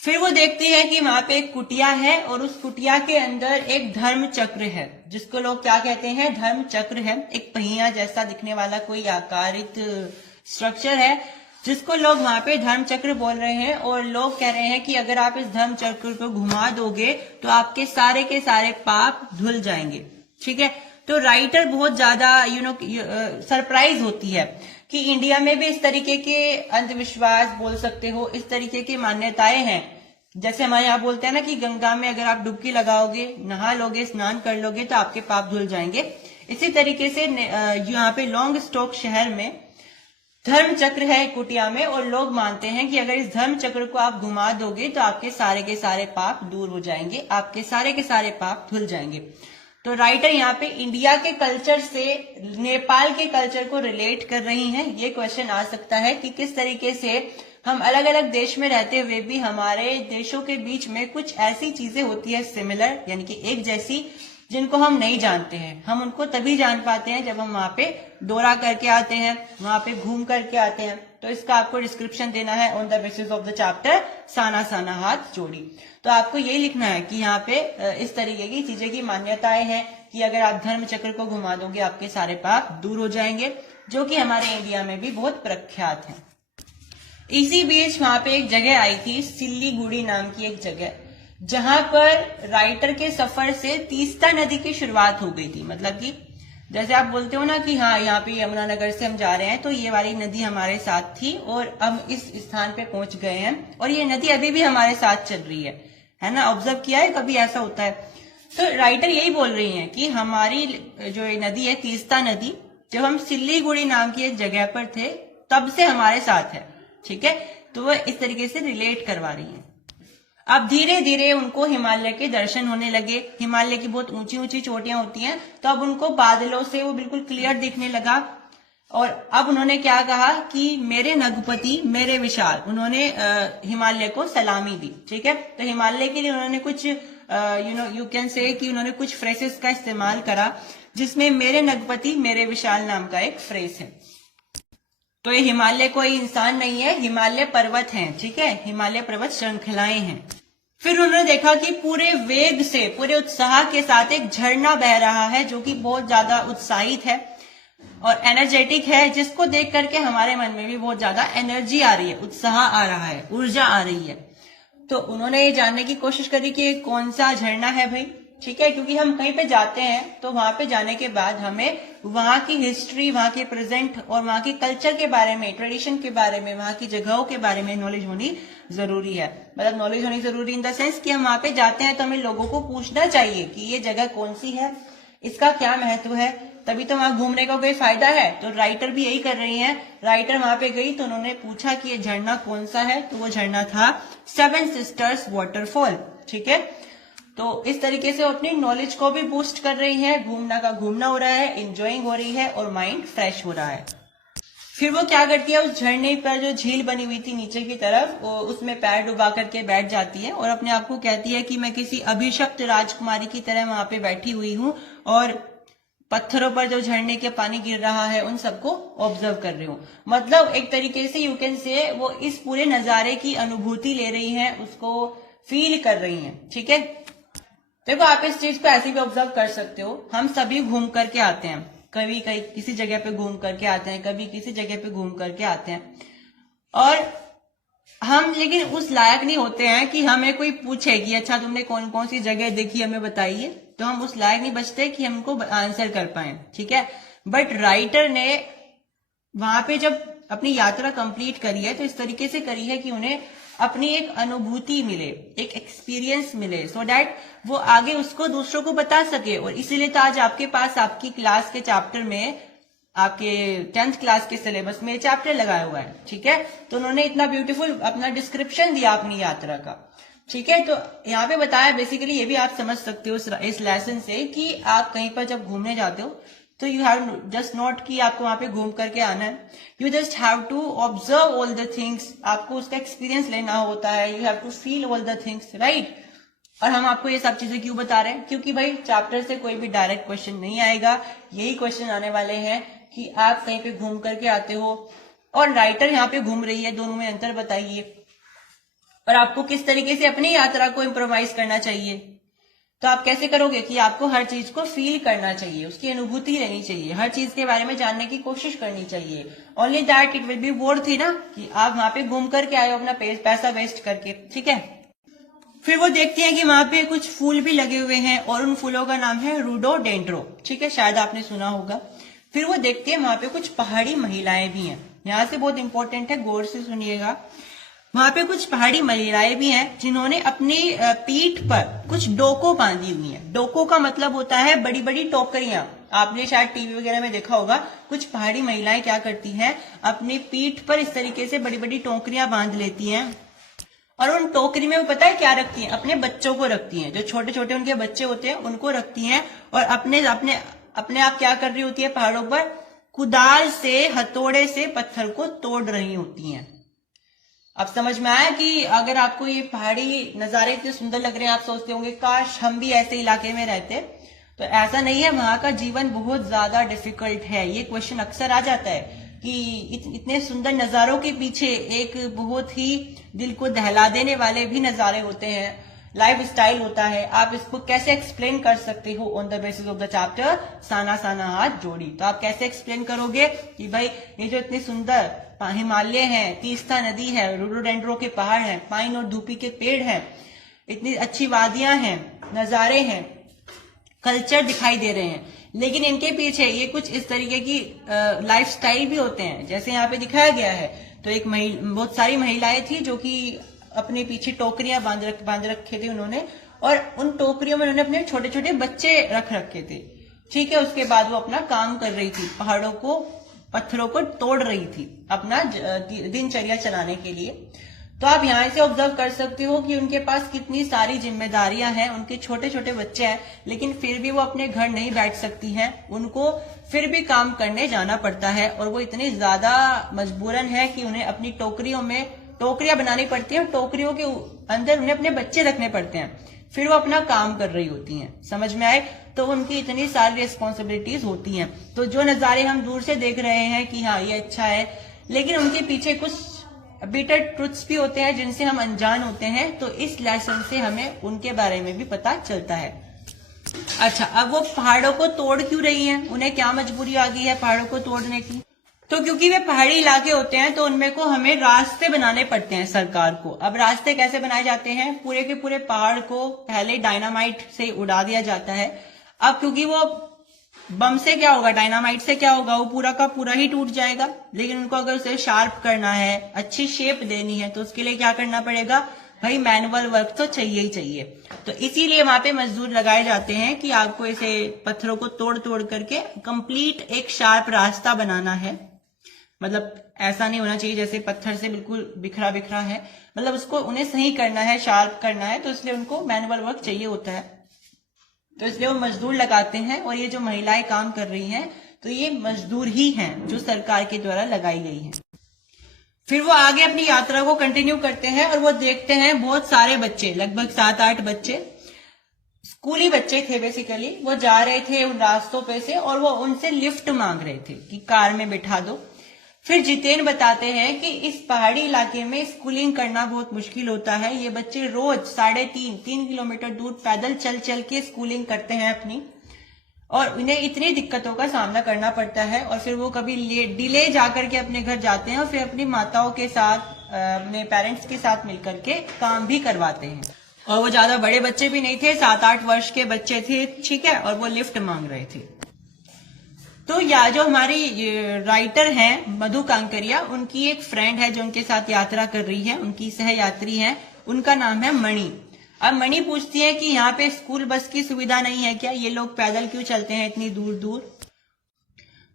फिर वो देखती है कि वहां पे एक कुटिया है और उस कुटिया के अंदर एक धर्म चक्र है, जिसको लोग क्या कहते हैं, धर्म चक्र है। एक पहिया जैसा दिखने वाला कोई आकारित स्ट्रक्चर है जिसको लोग वहां पे धर्म चक्र बोल रहे हैं और लोग कह रहे हैं कि अगर आप इस धर्म चक्र को घुमा दोगे तो आपके सारे के सारे पाप धुल जाएंगे, ठीक है। तो राइटर बहुत ज्यादा सरप्राइज होती है कि इंडिया में भी इस तरीके के अंधविश्वास बोल सकते हो, इस तरीके की मान्यताएं हैं। जैसे हमारे यहाँ बोलते हैं ना कि गंगा में अगर आप डुबकी लगाओगे, नहा लोगे, स्नान कर लोगे तो आपके पाप धुल जाएंगे। इसी तरीके से यहाँ पे लॉन्गस्टोक शहर में धर्म चक्र है कुटिया में और लोग मानते हैं कि अगर इस धर्म चक्र को आप घुमा दोगे तो आपके सारे के सारे पाप दूर हो जाएंगे, आपके सारे के सारे पाप धुल जाएंगे। तो राइटर यहाँ पे इंडिया के कल्चर से नेपाल के कल्चर को रिलेट कर रही हैं। ये क्वेश्चन आ सकता है कि किस तरीके से हम अलग अलग देश में रहते हुए भी हमारे देशों के बीच में कुछ ऐसी चीजें होती है सिमिलर, यानी कि एक जैसी, जिनको हम नहीं जानते हैं। हम उनको तभी जान पाते हैं जब हम वहां पे दौरा करके आते हैं, वहां पे घूम करके आते हैं। तो इसका आपको डिस्क्रिप्शन देना है on the basis of the chapter Sana Sana Hath Jodi. तो आपको यही लिखना है कि यहाँ पे इस तरीके की चीजें की मान्यताएं हैं कि अगर आप धर्म चक्र को घुमा दोगे आपके सारे पाप दूर हो जाएंगे, जो कि हमारे इंडिया में भी बहुत प्रख्यात है। इसी बीच वहां पे एक जगह आई थी, सिल्लीगुड़ी नाम की एक जगह, जहां पर राइटर के सफर से तीस्ता नदी की शुरुआत हो गई थी। मतलब कि जैसे आप बोलते हो ना कि हाँ यहाँ पे यमुनानगर से हम जा रहे हैं तो ये वाली नदी हमारे साथ थी और हम इस स्थान पे पहुंच गए हैं और ये नदी अभी भी हमारे साथ चल रही है ना। ऑब्जर्व किया है कभी ऐसा होता है? तो राइटर यही बोल रही हैं कि हमारी जो ये नदी है तीस्ता नदी, जब हम सिल्लीगुड़ी नाम की एक जगह पर थे तब से हमारे साथ है, ठीक है। तो वह इस तरीके से रिलेट करवा रही है। अब धीरे धीरे उनको हिमालय के दर्शन होने लगे। हिमालय की बहुत ऊंची ऊंची चोटियां होती हैं, तो अब उनको बादलों से वो बिल्कुल क्लियर दिखने लगा। और अब उन्होंने क्या कहा कि मेरे नगपति मेरे विशाल, उन्होंने हिमालय को सलामी दी, ठीक है। तो हिमालय के लिए उन्होंने कुछ यू कैन से कि उन्होंने कुछ फ्रेजेस का इस्तेमाल करा, जिसमें मेरे नगपति मेरे विशाल नाम का एक फ्रेज है। तो ये हिमालय कोई इंसान नहीं है, हिमालय पर्वत हैं, ठीक है, हिमालय पर्वत श्रृंखलाएं हैं। फिर उन्होंने देखा कि पूरे वेग से, पूरे उत्साह के साथ एक झरना बह रहा है जो कि बहुत ज्यादा उत्साहित है और एनर्जेटिक है, जिसको देख करके हमारे मन में भी बहुत ज्यादा एनर्जी आ रही है, उत्साह आ रहा है, ऊर्जा आ रही है। तो उन्होंने ये जानने की कोशिश करी कि कौन सा झरना है भाई, ठीक है, क्योंकि हम कहीं पे जाते हैं तो वहां पे जाने के बाद हमें वहां की हिस्ट्री, वहां के प्रेजेंट और वहां के कल्चर के बारे में, ट्रेडिशन के बारे में, वहां की जगहों के बारे में नॉलेज होनी जरूरी है। मतलब नॉलेज होनी जरूरी इन द सेंस कि हम वहां पे जाते हैं तो हमें लोगों को पूछना चाहिए कि ये जगह कौन सी है, इसका क्या महत्व है, तभी तो वहां घूमने का कोई फायदा है। तो राइटर भी यही कर रही हैं। राइटर वहां पे गई तो उन्होंने पूछा कि ये झरना कौन सा है, तो वो झरना था 7 सिस्टर्स वाटरफॉल, ठीक है। तो इस तरीके से वो अपनी नॉलेज को भी बूस्ट कर रही है, घूमना का घूमना हो रहा है, इंजॉइंग हो रही है और माइंड फ्रेश हो रहा है। फिर वो क्या करती है, उस झरने पर जो झील बनी हुई थी नीचे की तरफ, वो उसमें पैर डुबा करके बैठ जाती है और अपने आप को कहती है कि मैं किसी अभिशप्त राजकुमारी की तरह वहां पे बैठी हुई हूँ और पत्थरों पर जो झरने के पानी गिर रहा है उन सबको ऑब्जर्व कर रही हूँ। मतलब एक तरीके से यू कैन से वो इस पूरे नजारे की अनुभूति ले रही है, उसको फील कर रही है, ठीक है। देखो आप इस चीज को ऐसे भी ऑब्जर्व कर सकते हो, हम सभी घूम करके आते हैं, कभी कहीं किसी जगह पे घूम करके आते हैं, कभी किसी जगह पे घूम करके आते हैं, और हम लेकिन उस लायक नहीं होते हैं कि हमें कोई पूछे कि अच्छा तुमने कौन कौन सी जगह देखी हमें बताइए, तो हम उस लायक नहीं बचते कि हमको आंसर कर पाए, ठीक है। बट राइटर ने वहां पे जब अपनी यात्रा कंप्लीट करी है तो इस तरीके से करी है कि उन्हें अपनी एक अनुभूति मिले, एक एक्सपीरियंस मिले, सो दैट वो आगे उसको दूसरों को बता सके। और इसीलिए तो आज आपके पास आपकी क्लास के चैप्टर में, आपके 10th क्लास के सिलेबस में चैप्टर लगाया हुआ है, ठीक है। तो उन्होंने इतना ब्यूटीफुल अपना डिस्क्रिप्शन दिया अपनी यात्रा का, ठीक है। तो यहाँ पे बताया बेसिकली, ये भी आप समझ सकते हो इस लेसन से कि आप कहीं पर जब घूमने जाते हो तो यू हैव जस्ट नॉट कि आपको वहां पे घूम करके आना है, you just have to observe all the things, आपको उसका एक्सपीरियंस लेना होता है, you have to feel all the things, right. और हम आपको ये सब चीजें क्यों बता रहे हैं, क्योंकि भाई चैप्टर से कोई भी डायरेक्ट क्वेश्चन नहीं आएगा, यही क्वेश्चन आने वाले हैं कि आप कहीं पे घूम करके आते हो और राइटर यहाँ पे घूम रही है, दोनों में अंतर बताइए, और आपको किस तरीके से अपनी यात्रा को इम्प्रोवाइज करना चाहिए। तो आप कैसे करोगे कि आपको हर चीज को फील करना चाहिए, उसकी अनुभूति लेनी चाहिए, हर चीज के बारे में जानने की कोशिश करनी चाहिए, only that it will be worth, ना कि आप वहां पे घूम करके आए हो अपना पैसा वेस्ट करके, ठीक है। फिर वो देखती हैं कि वहां पे कुछ फूल भी लगे हुए हैं और उन फूलों का नाम है रोडोडेंड्रो, ठीक है, शायद आपने सुना होगा। फिर वो देखती है वहां पे कुछ पहाड़ी महिलाएं भी हैं, यहाँ से बहुत इंपॉर्टेंट है, गौर से सुनिएगा। वहां पे कुछ पहाड़ी महिलाएं भी हैं जिन्होंने अपनी पीठ पर कुछ डोको बांधी हुई हैं। डोको का मतलब होता है बड़ी बड़ी टोकरियां, आपने शायद टीवी वगैरह में देखा होगा। कुछ पहाड़ी महिलाएं क्या करती हैं, अपनी पीठ पर इस तरीके से बड़ी बड़ी टोकरियां बांध लेती हैं, और उन टोकरी में वो पता है क्या रखती हैं, अपने बच्चों को रखती हैं, जो छोटे छोटे उनके बच्चे होते हैं उनको रखती हैं, और अपने अपने अपने आप क्या कर रही होती है, पहाड़ों पर कुदाल से, हथौड़े से पत्थर को तोड़ रही होती हैं। अब समझ में आया कि अगर आपको ये पहाड़ी नजारे इतने सुंदर लग रहे हैं, आप सोचते होंगे काश हम भी ऐसे इलाके में रहते, तो ऐसा नहीं है, वहां का जीवन बहुत ज्यादा डिफिकल्ट है। ये क्वेश्चन अक्सर आ जाता है कि इतने सुंदर नजारों के पीछे एक बहुत ही दिल को दहला देने वाले भी नजारे होते हैं, लाइफ स्टाइल होता है। आप इसको कैसे एक्सप्लेन कर सकते हो on the basis of the chapter Sana Sana Hath Jodi. तो आप कैसे एक्सप्लेन करोगे कि भाई ये जो इतनी सुंदर हिमालय है, तीस्ता नदी है, रोडोडेंड्रो के पहाड़ हैं, पाइन और धूपी के पेड़ हैं, इतनी अच्छी वादियां हैं, नजारे हैं, कल्चर दिखाई दे रहे हैं, लेकिन इनके पीछे ये कुछ इस तरीके की लाइफ स्टाइल भी होते हैं जैसे यहाँ पे दिखाया गया है। तो एक बहुत सारी महिलाएं थी जो कि अपने पीछे टोकरियां बांध रखे थे उन्होंने, और उन टोकरियों में उन्होंने अपने छोटे छोटे बच्चे रख रखे थे, ठीक है। उसके बाद वो अपना काम कर रही थी, पहाड़ों को, पत्थरों को तोड़ रही थी अपना दिनचर्या चलाने के लिए। तो आप यहाँ से ऑब्जर्व कर सकते हो कि उनके पास कितनी सारी जिम्मेदारियां हैं, उनके छोटे छोटे बच्चे हैं, लेकिन फिर भी वो अपने घर नहीं बैठ सकती हैं, उनको फिर भी काम करने जाना पड़ता है, और वो इतनी ज्यादा मजबूरन है कि उन्हें अपनी टोकरियों में टोकरियां बनानी पड़ती है, टोकरियों के अंदर उन्हें अपने बच्चे रखने पड़ते हैं, फिर वो अपना काम कर रही होती हैं। समझ में आए? तो उनकी इतनी सारी रिस्पॉन्सिबिलिटीज होती हैं। तो जो नजारे हम दूर से देख रहे हैं कि हाँ ये अच्छा है, लेकिन उनके पीछे कुछ बिटर ट्रुथ्स भी होते हैं जिनसे हम अनजान होते हैं। तो इस लेसन से हमें उनके बारे में भी पता चलता है। अच्छा, अब वो पहाड़ों को तोड़ क्यों रही हैं? उन्हें क्या मजबूरी आ गई है पहाड़ों को तोड़ने की? तो क्योंकि वे पहाड़ी इलाके होते हैं तो उनमें को हमें रास्ते बनाने पड़ते हैं सरकार को। अब रास्ते कैसे बनाए जाते हैं? पूरे के पूरे पहाड़ को पहले डायनामाइट से उड़ा दिया जाता है। अब क्योंकि वो बम से क्या होगा, डायनामाइट से क्या होगा, वो पूरा का पूरा ही टूट जाएगा, लेकिन उनको अगर उसे शार्प करना है, अच्छी शेप देनी है, तो उसके लिए क्या करना पड़ेगा भाई? मैनुअल वर्क तो चाहिए ही चाहिए। तो इसीलिए वहां पे मजदूर लगाए जाते हैं कि आपको इसे पत्थरों को तोड़ तोड़ करके कंप्लीट एक शार्प रास्ता बनाना है। मतलब ऐसा नहीं होना चाहिए जैसे पत्थर से बिल्कुल बिखरा बिखरा है, मतलब उसको उन्हें सही करना है, शार्प करना है, तो इसलिए उनको मैनुअल वर्क चाहिए होता है। तो इसलिए वो मजदूर लगाते हैं, और ये जो महिलाएं काम कर रही हैं तो ये मजदूर ही हैं जो सरकार के द्वारा लगाई गई हैं। फिर वो आगे अपनी यात्रा को कंटिन्यू करते हैं और वो देखते हैं बहुत सारे बच्चे, लगभग 7-8 बच्चे, स्कूली बच्चे थे बेसिकली, वो जा रहे थे उन रास्तों पे से और वो उनसे लिफ्ट मांग रहे थे कि कार में बिठा दो। फिर जितेन बताते हैं कि इस पहाड़ी इलाके में स्कूलिंग करना बहुत मुश्किल होता है। ये बच्चे रोज 3.5 किलोमीटर दूर पैदल चल चल के स्कूलिंग करते हैं अपनी, और उन्हें इतनी दिक्कतों का सामना करना पड़ता है। और फिर वो कभी डिले जाकर के अपने घर जाते हैं और फिर अपनी माताओं के साथ, अपने पेरेंट्स के साथ मिलकर के काम भी करवाते हैं। और वो ज्यादा बड़े बच्चे भी नहीं थे, 7-8 वर्ष के बच्चे थे, ठीक है, और वो लिफ्ट मांग रहे थे। तो या जो हमारी राइटर हैं मधु कांकरिया, उनकी एक फ्रेंड है जो उनके साथ यात्रा कर रही है, उनकी सहयात्री है, उनका नाम है मणि। अब मणि पूछती है कि यहाँ पे स्कूल बस की सुविधा नहीं है क्या, ये लोग पैदल क्यों चलते हैं इतनी दूर दूर।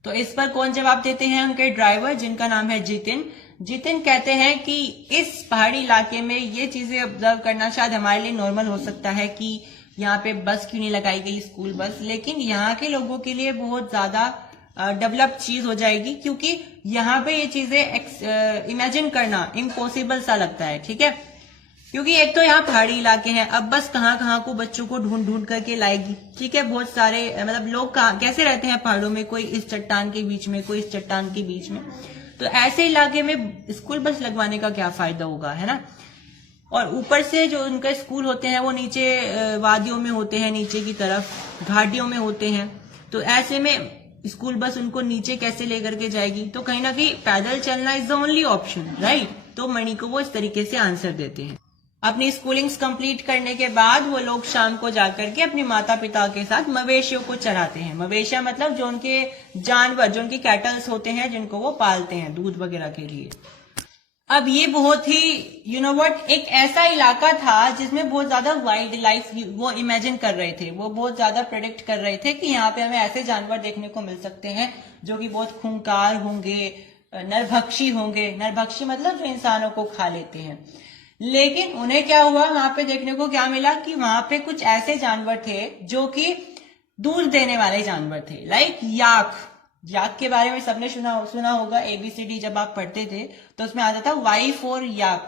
तो इस पर कौन जवाब देते हैं, उनके ड्राइवर, जिनका नाम है जितिन। जितिन कहते हैं कि इस पहाड़ी इलाके में ये चीजें ऑब्जर्व करना शायद हमारे लिए नॉर्मल हो सकता है कि यहाँ पे बस क्यों नहीं लगाई गई, स्कूल बस, लेकिन यहाँ के लोगों के लिए बहुत ज्यादा डेवलप चीज हो जाएगी, क्योंकि यहाँ पे ये चीजें इमेजिन करना इम्पॉसिबल सा लगता है, ठीक है। क्योंकि एक तो यहाँ पहाड़ी इलाके हैं, अब बस कहाँ कहाँ को बच्चों को ढूंढ ढूंढ करके लाएगी, ठीक है। बहुत सारे मतलब लोग कैसे रहते हैं पहाड़ों में, कोई इस चट्टान के बीच में, कोई इस चट्टान के बीच में, तो ऐसे इलाके में स्कूल बस लगवाने का क्या फायदा होगा, है ना। और ऊपर से जो उनके स्कूल होते हैं वो नीचे वादियों में होते हैं, नीचे की तरफ घाटियों में होते हैं, तो ऐसे में स्कूल बस उनको नीचे कैसे लेकर के जाएगी। तो कहीं ना कहीं पैदल चलना is the only option, right. तो मणि को वो इस तरीके से आंसर देते हैं। अपनी स्कूलिंग्स कंप्लीट करने के बाद वो लोग शाम को जाकर के अपने माता पिता के साथ मवेशियों को चराते हैं। मवेशिया मतलब जो उनके जानवर, जो उनके कैटल्स होते हैं, जिनको वो पालते हैं दूध वगैरह के लिए। अब ये बहुत ही एक ऐसा इलाका था जिसमें बहुत ज्यादा वाइल्ड लाइफ वो इमेजिन कर रहे थे, वो बहुत ज्यादा प्रेडिक्ट कर रहे थे कि यहाँ पे हमें ऐसे जानवर देखने को मिल सकते हैं जो कि बहुत खूंखार होंगे, नरभक्षी होंगे। नरभक्षी मतलब जो इंसानों को खा लेते हैं। लेकिन उन्हें क्या हुआ, वहां पे देखने को क्या मिला कि वहां पे कुछ ऐसे जानवर थे जो कि दूध देने वाले जानवर थे, लाइक याक। याक के बारे में सबने सुना होगा, ABCD जब आप पढ़ते थे तो उसमें आता था Y फॉर याक,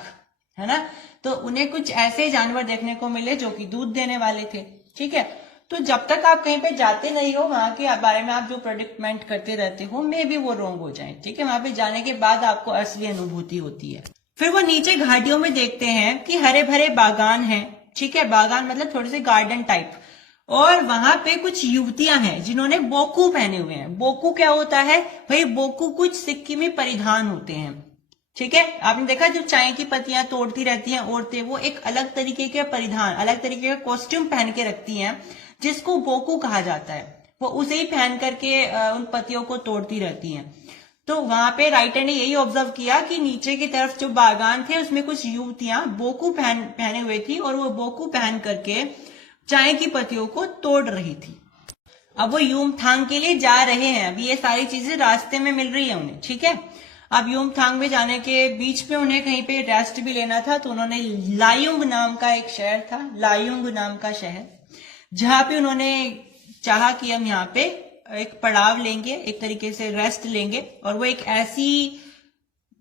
है ना। तो उन्हें कुछ ऐसे जानवर देखने को मिले जो कि दूध देने वाले थे, ठीक है। तो जब तक आप कहीं पे जाते नहीं हो, वहां के बारे में आप जो प्रेडिक्टमेंट करते रहते हो, मे भी वो रॉन्ग हो जाए, ठीक है। वहां पे जाने के बाद आपको असली अनुभूति होती है। फिर वो नीचे घाटियों में देखते हैं कि हरे भरे बागान हैं, ठीक है। बागान मतलब थोड़े से गार्डन टाइप, और वहां पे कुछ युवतियां हैं जिन्होंने बोकू पहने हुए हैं। बोकू क्या होता है भाई, बोकू कुछ सिक्किमी परिधान होते हैं, ठीक है। आपने देखा जो चाय की पत्तियां तोड़ती रहती हैं औरतें, वो एक अलग तरीके के परिधान, अलग तरीके का कॉस्ट्यूम पहन के रखती हैं, जिसको बोकू कहा जाता है। वो उसे ही पहन करके उन पत्तियों को तोड़ती रहती हैं। तो वहां पे राइटर ने यही ऑब्जर्व किया कि नीचे की तरफ जो बागान थे उसमें कुछ युवतियां बोकू पहने हुए थी, और वो बोकू पहन करके चाय की पत्तियों को तोड़ रही थी। अब वो यूमथांग के लिए जा रहे हैं, अभी ये सारी चीजें रास्ते में मिल रही है उन्हें, ठीक है। अब यूमथांग में जाने के बीच में उन्हें कहीं पे रेस्ट भी लेना था, तो उन्होंने लायुंग नाम का एक शहर था, लायुंग नाम का शहर, जहां पे उन्होंने चाहा कि हम यहाँ पे एक पड़ाव लेंगे, एक तरीके से रेस्ट लेंगे। और वो एक ऐसी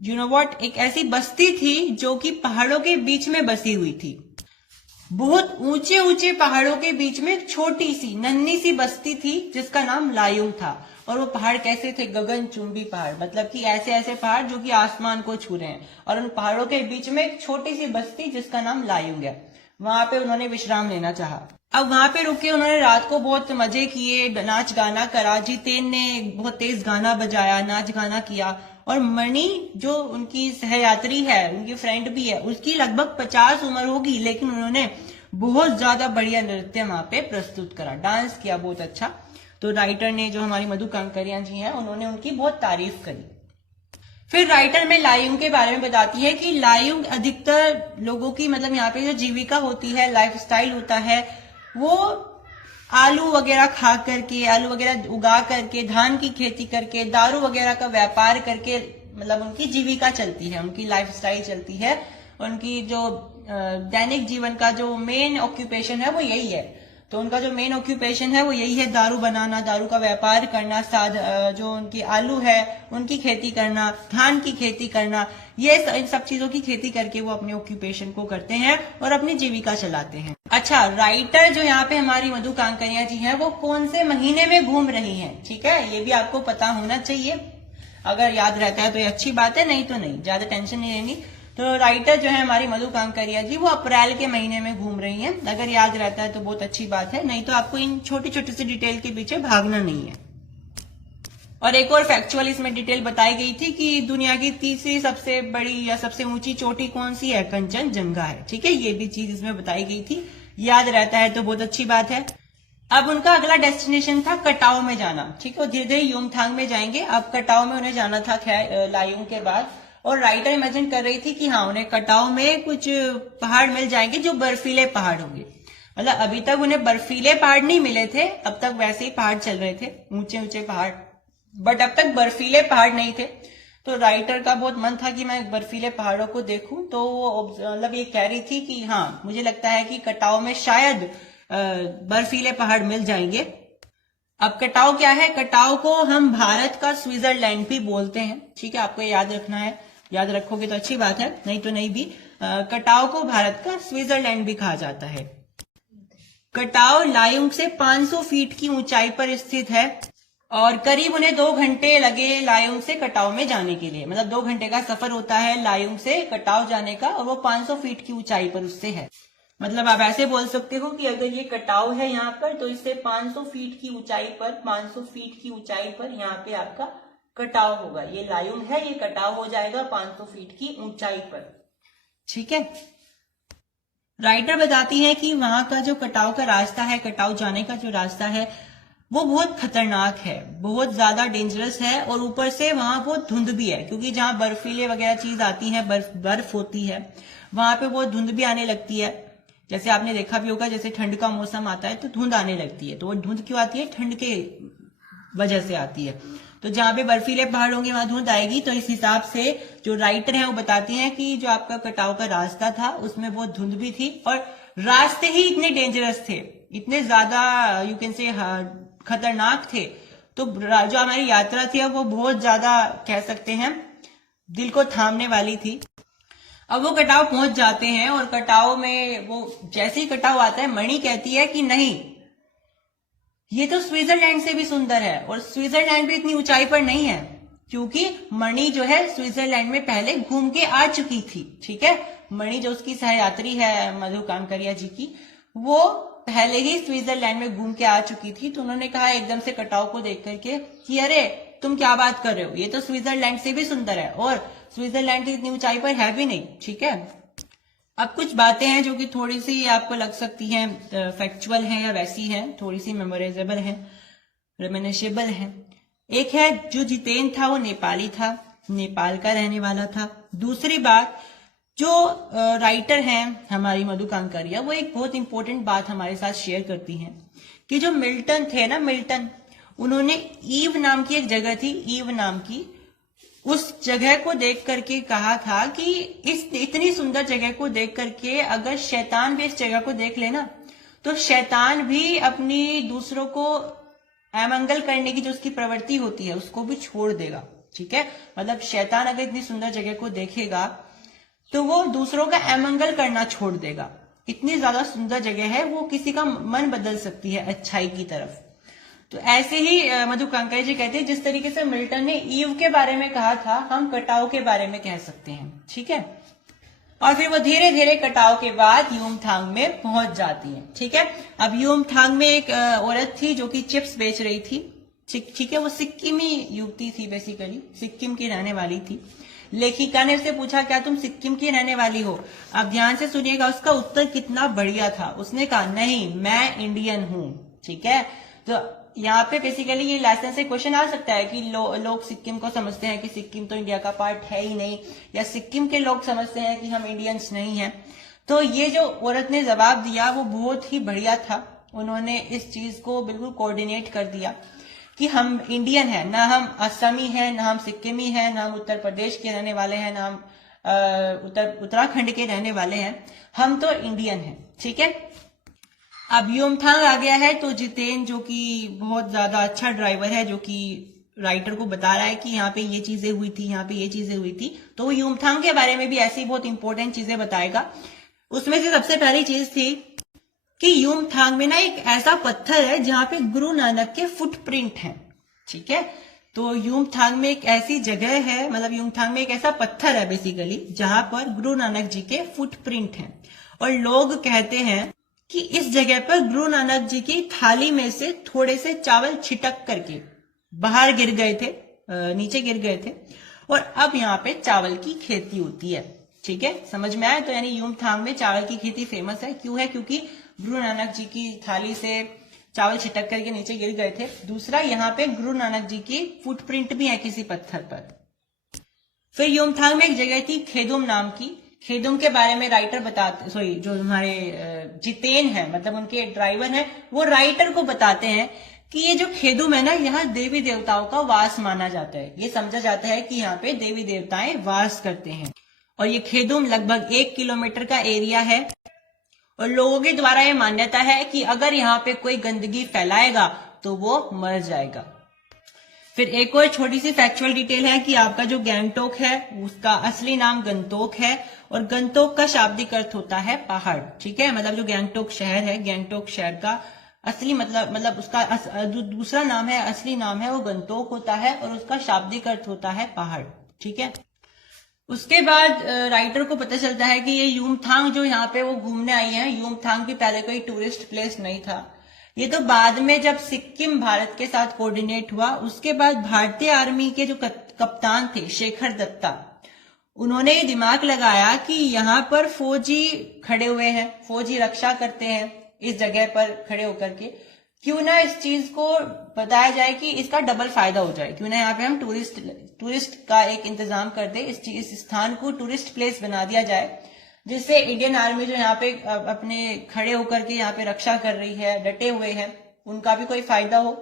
एक ऐसी बस्ती थी जो कि पहाड़ों के बीच में बसी हुई थी। बहुत ऊंचे ऊंचे पहाड़ों के बीच में एक छोटी सी नन्ही सी बस्ती थी जिसका नाम लायुंग था। और वो पहाड़ कैसे थे, गगनचुंबी पहाड़, मतलब कि ऐसे ऐसे पहाड़ जो कि आसमान को छू रहे हैं। और उन पहाड़ों के बीच में एक छोटी सी बस्ती जिसका नाम लायुंग है, वहां पे उन्होंने विश्राम लेना चाहा। अब वहां पे रुके, उन्होंने रात को बहुत मजे किए, नाच गाना करा। जितेन ने बहुत तेज गाना बजाया, नाच गाना किया। और मणि जो उनकी सहयात्री है, उनकी फ्रेंड भी है, उसकी लगभग 50 उम्र होगी, लेकिन उन्होंने बहुत ज्यादा बढ़िया नृत्य वहां पे प्रस्तुत करा, डांस किया बहुत अच्छा। तो राइटर ने, जो हमारी मधु कांकरिया जी हैं, उन्होंने उनकी बहुत तारीफ करी। फिर राइटर में लायुंग के बारे में बताती है कि लायुंग अधिकतर लोगों की, मतलब यहाँ पे जो जीविका होती है, लाइफस्टाइल होता है, वो आलू वगैरह खा करके, आलू वगैरह उगा करके, धान की खेती करके, दारू वगैरह का व्यापार करके, मतलब उनकी जीविका चलती है, उनकी लाइफस्टाइल चलती है। उनकी जो दैनिक जीवन का जो मेन ऑक्यूपेशन है वो यही है। तो उनका जो मेन ऑक्यूपेशन है वो यही है, दारू बनाना, दारू का व्यापार करना, जो उनकी आलू है उनकी खेती करना, धान की खेती करना, ये इन सब चीजों की खेती करके वो अपने ऑक्यूपेशन को करते हैं और अपनी जीविका चलाते हैं। अच्छा, राइटर जो यहाँ पे हमारी मधु कांकरिया जी हैं, वो कौन से महीने में घूम रही हैं, ठीक है, ये भी आपको पता होना चाहिए। अगर याद रहता है तो ये अच्छी बात है, नहीं तो नहीं, ज्यादा टेंशन नहीं लेनी। तो राइटर जो है हमारी मधु कांकरिया जी, वो अप्रैल के महीने में घूम रही हैं। अगर याद रहता है तो बहुत अच्छी बात है, नहीं तो आपको इन छोटी छोटी सी डिटेल के पीछे भागना नहीं है। और एक और फैक्चुअल इसमें डिटेल बताई गई थी कि दुनिया की तीसरी सबसे बड़ी या सबसे ऊंची चोटी कौन सी है, कंचनजंगा है। ठीक है, ये भी चीज इसमें बताई गई थी, याद रहता है तो बहुत अच्छी बात है। अब उनका अगला डेस्टिनेशन था कटाव में जाना। ठीक है, धीरे धीरे युमथांग में जाएंगे। अब कटाव में उन्हें जाना था लायुंग के बाद, और राइटर इमेजिन कर रही थी कि हाँ उन्हें कटाव में कुछ पहाड़ मिल जाएंगे जो बर्फीले पहाड़ होंगे। मतलब अभी तक उन्हें बर्फीले पहाड़ नहीं मिले थे, अब तक वैसे ही पहाड़ चल रहे थे, ऊंचे ऊंचे पहाड़, बट अब तक बर्फीले पहाड़ नहीं थे। तो राइटर का बहुत मन था कि मैं बर्फीले पहाड़ों को देखूं, तो वो मतलब ये कह रही थी कि हाँ मुझे लगता है कि कटाव में शायद बर्फीले पहाड़ मिल जाएंगे। अब कटाव क्या है, कटाव को हम भारत का स्विट्जरलैंड भी बोलते हैं। ठीक है, आपको याद रखना है, याद रखोगे तो अच्छी बात है, नहीं तो नहीं भी। कटाव को भारत का स्विट्जरलैंड भी कहा जाता है। कटाव लायुंग से 500 फीट की ऊंचाई पर स्थित है और करीब उन्हें 2 घंटे लगे लायुंग से कटाव में जाने के लिए। मतलब 2 घंटे का सफर होता है लायुंग से कटाव जाने का, और वो 500 फीट की ऊंचाई पर उससे है। मतलब आप ऐसे बोल सकते हो कि अगर ये कटाव है यहाँ पर, तो इससे 500 फीट की ऊंचाई पर, 500 फीट की ऊंचाई पर यहाँ पे आपका कटाव होगा। ये लायुंग है, ये कटाव हो जाएगा 500 फीट की ऊंचाई पर। ठीक है, राइटर बताती है कि वहां का जो कटाव का रास्ता है, कटाव जाने का जो रास्ता है, वो बहुत खतरनाक है, बहुत ज्यादा डेंजरस है, और ऊपर से वहां बहुत धुंध भी है, क्योंकि जहां बर्फीले वगैरह चीज आती है, बर्फ होती है, वहां पे बहुत धुंध भी आने लगती है। जैसे आपने देखा भी होगा, जैसे ठंड का मौसम आता है तो धुंध आने लगती है। तो वो धुंध क्यों आती है, ठंड के वजह से आती है। तो जहां पे बर्फीले पहाड़ होंगे वहां धुंध आएगी। तो इस हिसाब से जो राइटर है वो बताती हैं कि जो आपका कटाव का रास्ता था उसमें बहुत धुंध भी थी, और रास्ते ही इतने डेंजरस थे, इतने ज्यादा यू कैन से खतरनाक थे। तो जो हमारी यात्रा थी वो बहुत ज्यादा कह सकते हैं दिल को थामने वाली थी। अब वो कटाव पहुंच जाते हैं, और कटाव में वो जैसे ही कटाव आता है, मणि कहती है कि नहीं, ये तो स्विट्जरलैंड से भी सुंदर है, और स्विट्जरलैंड भी इतनी ऊंचाई पर नहीं है, क्योंकि मणि जो है स्विट्जरलैंड में पहले घूम के आ चुकी थी। ठीक है, मणि जो उसकी सहयात्री है मधु कांकरिया जी की, वो पहले ही स्विट्जरलैंड में घूम के आ चुकी थी। तो उन्होंने कहा एकदम से कटाव को देख करके कि अरे तुम क्या बात कर रहे हो, ये तो स्विट्जरलैंड से भी सुंदर है, और स्विट्जरलैंड की इतनी ऊंचाई पर है भी नहीं। ठीक है, अब कुछ बातें हैं जो कि थोड़ी सी आपको लग सकती हैं फैक्चुअल हैं या वैसी हैं, थोड़ी सी मेमोरेजेबल हैं, रेमिनिशेबल हैं। एक है, जो जितेन था वो नेपाली था, नेपाल का रहने वाला था। दूसरी बात, जो राइटर हैं हमारी मधु कांकरिया, वो एक बहुत इंपॉर्टेंट बात हमारे साथ शेयर करती हैं कि जो मिल्टन थे ना, मिल्टन, उन्होंने ईव नाम की एक जगह थी, ईव नाम की, उस जगह को देख करके कहा था कि इस इतनी सुंदर जगह को देख करके अगर शैतान भी इस जगह को देख लेना, तो शैतान भी अपनी दूसरों को अमंगल करने की जो उसकी प्रवृत्ति होती है उसको भी छोड़ देगा। ठीक है, मतलब शैतान अगर इतनी सुंदर जगह को देखेगा तो वो दूसरों का अमंगल करना छोड़ देगा। इतनी ज्यादा सुंदर जगह है, वो किसी का मन बदल सकती है अच्छाई की तरफ। तो ऐसे ही मधु कांकरिया जी कहते हैं, जिस तरीके से मिल्टन ने ईव के बारे में कहा था, हम कटाव के बारे में कह सकते हैं। ठीक है, और फिर वो धीरे धीरे कटाव के बाद युमथांग में पहुंच जाती है। ठीक है, अब युमथांग में एक औरत थी जो कि चिप्स बेच रही थी। ठीक है, वो सिक्किमी युवती थी, बेसिकली सिक्किम की रहने वाली थी। लेखिका ने उससे पूछा, क्या तुम सिक्किम की रहने वाली हो? अब ध्यान से सुनिएगा, उसका उत्तर कितना बढ़िया था। उसने कहा, नहीं, मैं इंडियन हूं। ठीक है, तो यहाँ पे बेसिकली ये लेसन से क्वेश्चन आ सकता है कि लोग सिक्किम को समझते हैं कि सिक्किम तो इंडिया का पार्ट है ही नहीं, या सिक्किम के लोग समझते हैं कि हम इंडियंस नहीं हैं। तो ये जो औरत ने जवाब दिया वो बहुत ही बढ़िया था। उन्होंने इस चीज को बिल्कुल कोऑर्डिनेट कर दिया कि हम इंडियन हैं, ना हम असमी हैं, ना हम सिक्किमी हैं, ना हम उत्तर प्रदेश के रहने वाले हैं, ना हम उत्तराखंड के रहने वाले हैं, हम तो इंडियन हैं। ठीक है, अब युमथांग आ गया है, तो जितेन जो कि बहुत ज्यादा अच्छा ड्राइवर है, जो कि राइटर को बता रहा है कि यहाँ पे ये चीजें हुई थी, यहाँ पे ये चीजें हुई थी, तो वो युमथांग के बारे में भी ऐसी बहुत इंपॉर्टेंट चीजें बताएगा। उसमें से सबसे पहली चीज थी कि युमथांग में ना एक ऐसा पत्थर है जहां पे गुरु नानक के फुटप्रिंट हैं। ठीक है, तो युमथांग में एक ऐसी जगह है, मतलब युमथांग में एक ऐसा पत्थर है बेसिकली जहां पर गुरु नानक जी के फुटप्रिंट हैं, और लोग कहते हैं कि इस जगह पर गुरु नानक जी की थाली में से थोड़े से चावल छिटक करके बाहर गिर गए थे, नीचे गिर गए थे, और अब यहाँ पे चावल की खेती होती है। ठीक है, समझ में आया? तो यानी युमथांग में चावल की खेती फेमस है। क्यों है? क्योंकि गुरु नानक जी की थाली से चावल छिटक करके नीचे गिर गए थे। दूसरा, यहाँ पे गुरु नानक जी की फुटप्रिंट भी है किसी पत्थर पर। फिर युमथांग में एक जगह थी खेदुम नाम की। खेदुम के बारे में राइटर बताते, सॉरी, जो हमारे जितेन है, मतलब उनके ड्राइवर है, वो राइटर को बताते हैं कि ये जो खेदुम है ना, यहाँ देवी देवताओं का वास माना जाता है। ये समझा जाता है कि यहाँ पे देवी देवताएं वास करते हैं। और ये खेदुम लगभग 1 किलोमीटर का एरिया है, और लोगों के द्वारा ये मान्यता है कि अगर यहाँ पे कोई गंदगी फैलाएगा तो वो मर जाएगा। फिर एक और छोटी सी फैक्चुअल डिटेल है कि आपका जो गैंगटोक है उसका असली नाम गंगटोक है, और गंगटोक का शाब्दिक अर्थ होता है पहाड़। ठीक है, मतलब जो गैंगटोक शहर है, गैंगटोक शहर का असली मतलब उसका जो दूसरा नाम है, असली नाम है, वो गंगटोक होता है, और उसका शाब्दिक अर्थ होता है पहाड़। ठीक है, उसके बाद राइटर को पता चलता है कि ये युमथांग जो यहाँ पे वो घूमने आई है, युमथांग भी पहले कोई टूरिस्ट प्लेस नहीं था। ये तो बाद में जब सिक्किम भारत के साथ कोऑर्डिनेट हुआ, उसके बाद भारतीय आर्मी के जो कप्तान थे शेखर दत्ता, उन्होंने दिमाग लगाया कि यहाँ पर फौजी खड़े हुए हैं, फौजी रक्षा करते हैं इस जगह पर खड़े होकर के, क्यों ना इस चीज को बताया जाए कि इसका डबल फायदा हो जाए। क्यों ना यहाँ पे हम टूरिस्ट का एक इंतजाम कर दे, इस स्थान को टूरिस्ट प्लेस बना दिया जाए, जिससे इंडियन आर्मी जो यहाँ पे अपने खड़े होकर के यहाँ पे रक्षा कर रही है, डटे हुए हैं, उनका भी कोई फायदा हो।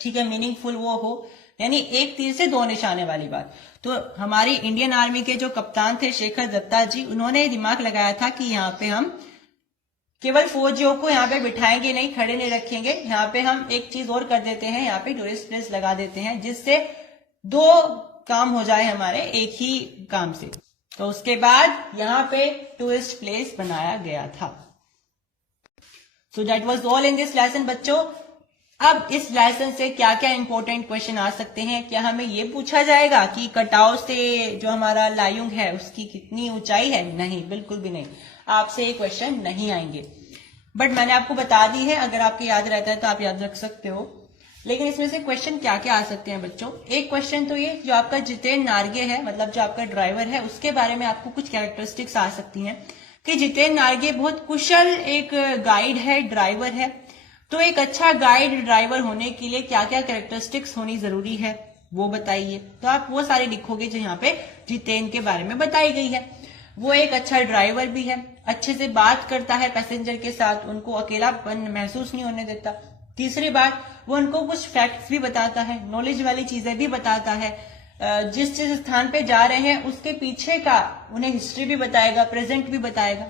ठीक है, मीनिंगफुल वो हो, यानी एक तीर से दो निशाने वाली बात। तो हमारी इंडियन आर्मी के जो कप्तान थे शेखर दत्ता जी, उन्होंने दिमाग लगाया था कि यहाँ पे हम केवल फौजियों को यहाँ पे बिठाएंगे नहीं, खड़े नहीं रखेंगे, यहाँ पे हम एक चीज और कर देते हैं, यहाँ पे टूरिस्ट प्लेस लगा देते हैं, जिससे दो काम हो जाए हमारे एक ही काम से। तो उसके बाद यहाँ पे टूरिस्ट प्लेस बनाया गया था। So that was all in this lesson बच्चों। अब इस लेसन से क्या क्या इंपॉर्टेंट क्वेश्चन आ सकते हैं? क्या हमें ये पूछा जाएगा कि कटाव से जो हमारा लायुंग है उसकी कितनी ऊंचाई है? नहीं, बिल्कुल भी नहीं, आपसे ये क्वेश्चन नहीं आएंगे। बट मैंने आपको बता दी है, अगर आपको याद रहता है तो आप याद रख सकते हो। लेकिन इसमें से क्वेश्चन क्या क्या आ सकते हैं बच्चों? एक क्वेश्चन तो ये, जो आपका जितेन नार्गे है, मतलब जो आपका ड्राइवर है, उसके बारे में आपको कुछ कैरेक्टरिस्टिक्स आ सकती हैं कि जितेन नार्गे बहुत कुशल एक गाइड है, ड्राइवर है। तो एक अच्छा गाइड ड्राइवर होने के लिए क्या क्या कैरेक्टरिस्टिक्स होनी जरूरी है, वो बताइए। तो आप वो सारे लिखोगे जो यहाँ पे जितेन के बारे में बताई गई है। वो एक अच्छा ड्राइवर भी है, अच्छे से बात करता है पैसेंजर के साथ, उनको अकेलापन महसूस नहीं होने देता। तीसरी बात, वो उनको कुछ फैक्ट्स भी बताता है, नॉलेज वाली चीजें भी बताता है, जिस स्थान पे जा रहे हैं उसके पीछे का उन्हें हिस्ट्री भी बताएगा, प्रेजेंट भी बताएगा।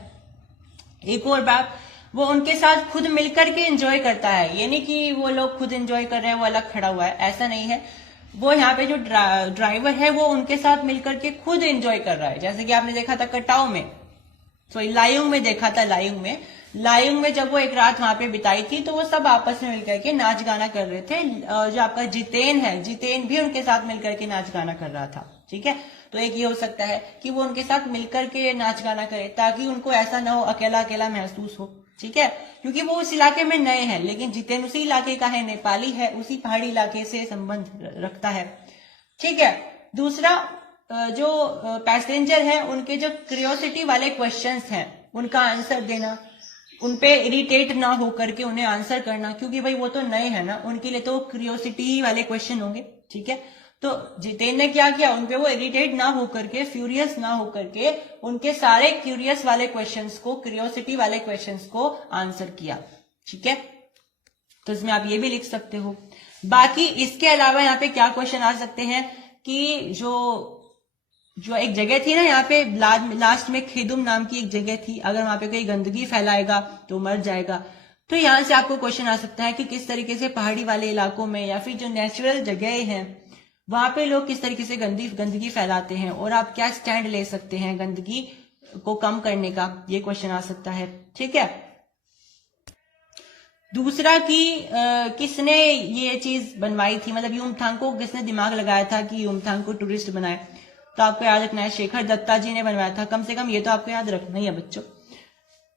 एक और बात, वो उनके साथ खुद मिलकर के एंजॉय करता है, ये नहीं कि वो लोग खुद एंजॉय कर रहे हैं वो अलग खड़ा हुआ है, ऐसा नहीं है। वो यहाँ पे जो ड्राइवर है वो उनके साथ मिलकर के खुद एंजॉय कर रहा है। जैसे कि आपने देखा था कटाव में, सॉरी लायुंग में देखा था, लायुंग में जब वो एक रात वहां पे बिताई थी तो वो सब आपस में मिलकर के नाच गाना कर रहे थे। जो आपका जितेन है, जितेन भी उनके साथ मिलकर के नाच गाना कर रहा था। ठीक है, तो एक ये हो सकता है कि वो उनके साथ मिलकर के नाच गाना करे, ताकि उनको ऐसा ना हो अकेला अकेला महसूस हो। ठीक है, क्योंकि वो उस इलाके में नए हैं, लेकिन जितेन उसी इलाके का है, नेपाली है, उसी पहाड़ी इलाके से संबंध रखता है। ठीक है, दूसरा, जो पैसेंजर है उनके जो क्यूरियोसिटी वाले क्वेश्चंस हैं उनका आंसर देना, उनपे इरिटेट ना होकर के उन्हें आंसर करना, क्योंकि भाई वो तो नए हैं ना, उनके लिए तो क्यूरियोसिटी वाले क्वेश्चन होंगे। ठीक है, तो जितेन ने क्या किया, उनपे वो इरिटेट ना होकर के, फ्यूरियस ना होकर के, उनके सारे क्यूरियस वाले क्वेश्चंस को, क्यूरियोसिटी वाले क्वेश्चंस को आंसर किया। ठीक है, तो इसमें आप ये भी लिख सकते हो। बाकी इसके अलावा यहाँ पे क्या क्वेश्चन आ सकते हैं कि जो एक जगह थी ना, यहाँ पे लास्ट में खेदुम नाम की एक जगह थी, अगर वहां पे कोई गंदगी फैलाएगा तो मर जाएगा। तो यहाँ से आपको क्वेश्चन आ सकता है कि किस तरीके से पहाड़ी वाले इलाकों में या फिर जो नेचुरल जगह हैं वहां पे लोग किस तरीके से गंदगी फैलाते हैं, और आप क्या स्टैंड ले सकते हैं गंदगी को कम करने का, ये क्वेश्चन आ सकता है। ठीक है, दूसरा कि किसने ये चीज बनवाई थी, मतलब युमथांग को किसने दिमाग लगाया था कि युमथांग को टूरिस्ट बनाए। तो आपको याद रखना है शेखर दत्ता जी ने बनवाया था, कम से कम ये तो आपको याद रखना ही है बच्चों।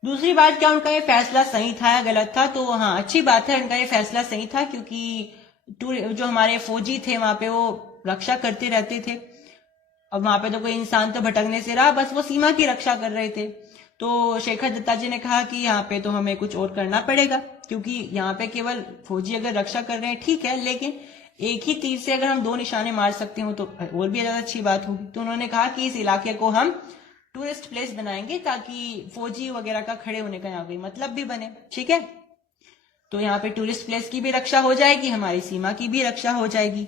दूसरी बात, क्या उनका ये फैसला सही था या गलत था? तो हाँ, अच्छी बात है, उनका ये फैसला सही था, क्योंकि जो हमारे फौजी थे वहां पे वो रक्षा करते रहते थे। अब वहां पे तो कोई इंसान तो भटकने से रहा, बस वो सीमा की रक्षा कर रहे थे। तो शेखर दत्ता जी ने कहा कि यहाँ पे तो हमें कुछ और करना पड़ेगा, क्योंकि यहाँ पे केवल फौजी अगर रक्षा कर रहे हैं ठीक है, लेकिन एक ही तीर से अगर हम 2 निशाने मार सकते हो तो और भी ज्यादा अच्छी बात होगी। तो उन्होंने कहा कि इस इलाके को हम टूरिस्ट प्लेस बनाएंगे, ताकि फौजी वगैरह का खड़े होने का यहाँ कोई मतलब भी बने। ठीक है, तो यहाँ पे टूरिस्ट प्लेस की भी रक्षा हो जाएगी, हमारी सीमा की भी रक्षा हो जाएगी।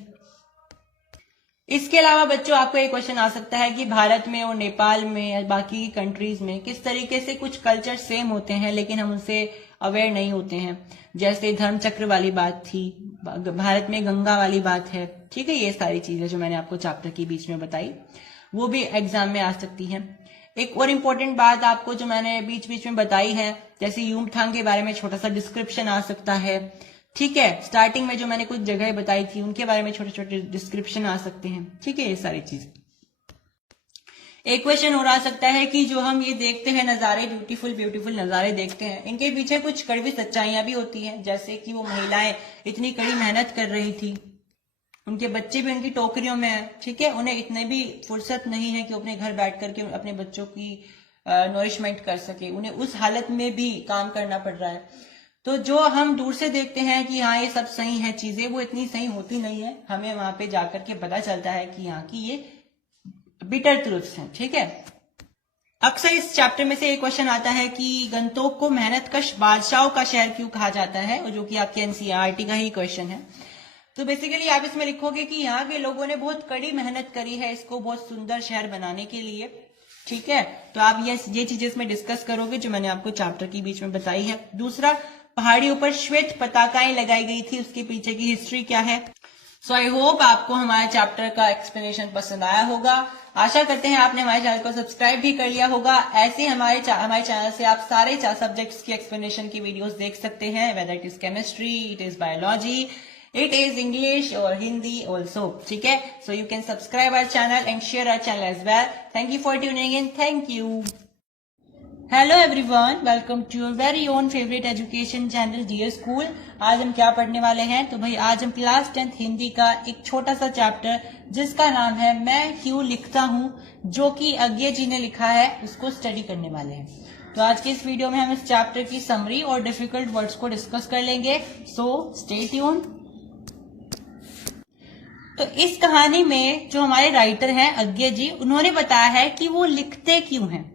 इसके अलावा बच्चों, आपको एक क्वेश्चन आ सकता है कि भारत में और नेपाल में या बाकी कंट्रीज में किस तरीके से कुछ कल्चर सेम होते हैं लेकिन हम उनसे अवेयर नहीं होते हैं। जैसे धर्म चक्र वाली बात थी, भारत में गंगा वाली बात है। ठीक है, ये सारी चीजें जो मैंने आपको चैप्टर के बीच में बताई वो भी एग्जाम में आ सकती हैं। एक और इम्पोर्टेंट बात आपको जो मैंने बीच बीच में बताई है, जैसे युमथांग के बारे में छोटा सा डिस्क्रिप्शन आ सकता है। ठीक है, स्टार्टिंग में जो मैंने कुछ जगह बताई थी उनके बारे में छोटे छोटे डिस्क्रिप्शन आ सकते हैं। ठीक है, ये सारी चीज। एक क्वेश्चन और आ सकता है कि जो हम ये देखते हैं नजारे, ब्यूटीफुल ब्यूटीफुल नजारे देखते हैं, इनके पीछे कुछ कड़वी सच्चाइयां भी होती हैं। जैसे कि वो महिलाएं इतनी कड़ी मेहनत कर रही थी, उनके बच्चे भी उनकी टोकरियों में है। ठीक है, उन्हें इतने भी फुर्सत नहीं है कि अपने घर बैठ करके अपने बच्चों की नरिशमेंट कर सके, उन्हें उस हालत में भी काम करना पड़ रहा है। तो जो हम दूर से देखते हैं कि हाँ ये सब सही है चीजें, वो इतनी सही होती नहीं है। हमें वहां पे जाकर के पता चलता है कि यहाँ की ये बिटर ट्रूथ्स हैं। ठीक है, अक्सर इस चैप्टर में से एक क्वेश्चन आता है कि गंतोक को मेहनतकश बादशाहों का शहर क्यों कहा जाता है, और जो कि आपके एनसीईआरटी का ही क्वेश्चन है। तो बेसिकली आप इसमें लिखोगे कि यहाँ के लोगों ने बहुत कड़ी मेहनत करी है इसको बहुत सुंदर शहर बनाने के लिए। ठीक है, तो आप ये चीजें इसमें डिस्कस करोगे जो मैंने आपको चैप्टर के बीच में बताई है। दूसरा, पहाड़ियों पर श्वेत पताकाएं लगाई गई थी, उसके पीछे की हिस्ट्री क्या है। सो आई होप आपको हमारे चैप्टर का एक्सप्लेनेशन पसंद आया होगा। आशा करते हैं आपने हमारे चैनल को सब्सक्राइब भी कर लिया होगा। ऐसे हमारे चैनल से आप सारे सब्जेक्ट्स की एक्सप्लेनेशन की वीडियोस देख सकते हैं, whether it is chemistry, it is biology, it is English और हिंदी ऑल्सो। ठीक है, so you can subscribe our channel and share our channel as well. Thank you for tuning in, thank you. Hello everyone, welcome to your very own favourite education channel dear school. आज हम क्या पढ़ने वाले हैं? तो भाई आज हम क्लास 10th हिंदी का एक छोटा सा चैप्टर जिसका नाम है मैं क्यों लिखता हूँ, जो कि अज्ञे जी ने लिखा है, उसको स्टडी करने वाले हैं। तो आज के इस वीडियो में हम इस चैप्टर की समरी और डिफिकल्ट वर्ड्स को डिस्कस कर लेंगे। So stay tune. तो इस कहानी में जो हमारे राइटर हैं अज्ञे जी, उन्होंने बताया है कि वो लिखते क्यों हैं,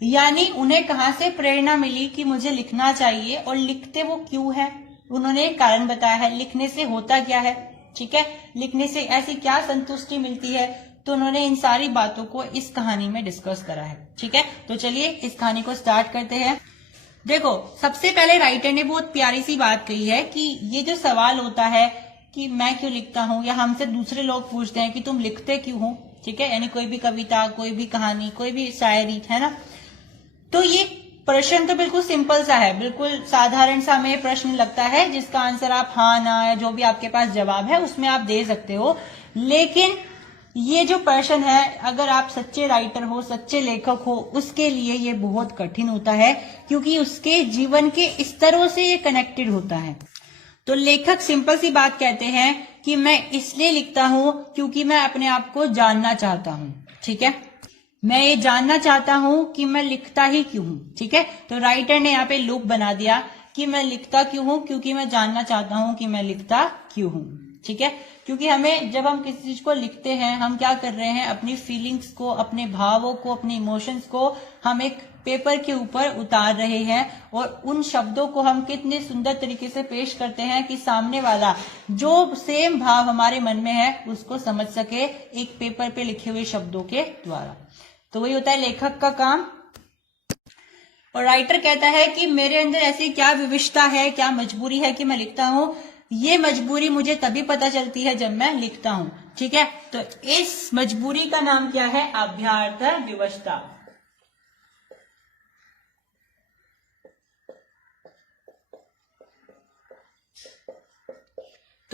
यानी उन्हें कहां से प्रेरणा मिली कि मुझे लिखना चाहिए और लिखते वो क्यों है। उन्होंने एक कारण बताया है, लिखने से होता क्या है। ठीक है, लिखने से ऐसी क्या संतुष्टि मिलती है। तो उन्होंने इन सारी बातों को इस कहानी में डिस्कस करा है। ठीक है, तो चलिए इस कहानी को स्टार्ट करते हैं। देखो, सबसे पहले राइटर ने बहुत प्यारी सी बात कही है कि ये जो सवाल होता है कि मैं क्यों लिखता हूँ, या हमसे दूसरे लोग पूछते हैं कि तुम लिखते क्यों हो। ठीक है, यानी कोई भी कविता, कोई भी कहानी, कोई भी शायरी, है ना। तो ये प्रश्न तो बिल्कुल सिंपल सा है, बिल्कुल साधारण सा हमें प्रश्न लगता है जिसका आंसर आप हाँ ना या जो भी आपके पास जवाब है उसमें आप दे सकते हो। लेकिन ये जो प्रश्न है, अगर आप सच्चे राइटर हो, सच्चे लेखक हो, उसके लिए ये बहुत कठिन होता है, क्योंकि उसके जीवन के स्तरों से ये कनेक्टेड होता है। तो लेखक सिंपल सी बात कहते हैं कि मैं इसलिए लिखता हूं क्योंकि मैं अपने आप को जानना चाहता हूं। ठीक है, मैं ये जानना चाहता हूं कि मैं लिखता ही क्यों हूं। ठीक है, तो राइटर ने यहाँ पे लूप बना दिया कि मैं लिखता क्यों हूं, क्योंकि मैं जानना चाहता हूं कि मैं लिखता क्यों हूं। ठीक है, क्योंकि हमें जब हम किसी चीज को लिखते हैं, हम क्या कर रहे हैं, अपनी फीलिंग्स को, अपने भावों को, अपने इमोशंस को हम एक पेपर के ऊपर उतार रहे हैं, और उन शब्दों को हम कितने सुंदर तरीके से पेश करते हैं कि सामने वाला जो सेम भाव हमारे मन में है उसको समझ सके एक पेपर पे लिखे हुए शब्दों के द्वारा। तो वही होता है लेखक का काम। और राइटर कहता है कि मेरे अंदर ऐसी क्या विविधता है, क्या मजबूरी है कि मैं लिखता हूं। ये मजबूरी मुझे तभी पता चलती है जब मैं लिखता हूं। ठीक है, तो इस मजबूरी का नाम क्या है? अभ्यार्थ विवशता।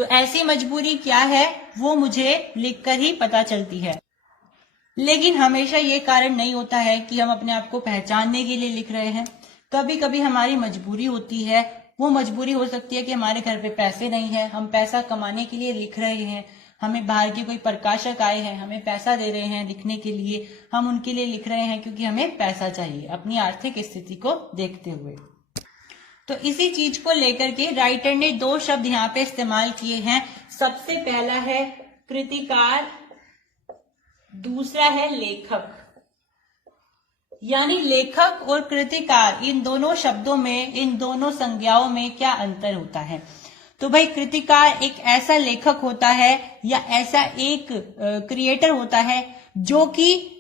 तो ऐसी मजबूरी क्या है वो मुझे लिखकर ही पता चलती है। लेकिन हमेशा ये कारण नहीं होता है कि हम अपने आप को पहचानने के लिए लिख रहे हैं। कभी कभी हमारी मजबूरी होती है। वो मजबूरी हो सकती है कि हमारे घर पे पैसे नहीं है, हम पैसा कमाने के लिए लिख रहे हैं। हमें बाहर के कोई प्रकाशक आए हैं, हमें पैसा दे रहे हैं लिखने के लिए, हम उनके लिए लिख रहे हैं क्योंकि हमें पैसा चाहिए अपनी आर्थिक स्थिति को देखते हुए। तो इसी चीज को लेकर के राइटर ने दो शब्द यहाँ पे इस्तेमाल किए हैं। सबसे पहला है कृतिकार, दूसरा है लेखक। यानी लेखक और कृतिकार, इन दोनों शब्दों में, इन दोनों संज्ञाओं में क्या अंतर होता है। तो भाई कृतिकार एक ऐसा लेखक होता है या ऐसा एक क्रिएटर होता है जो कि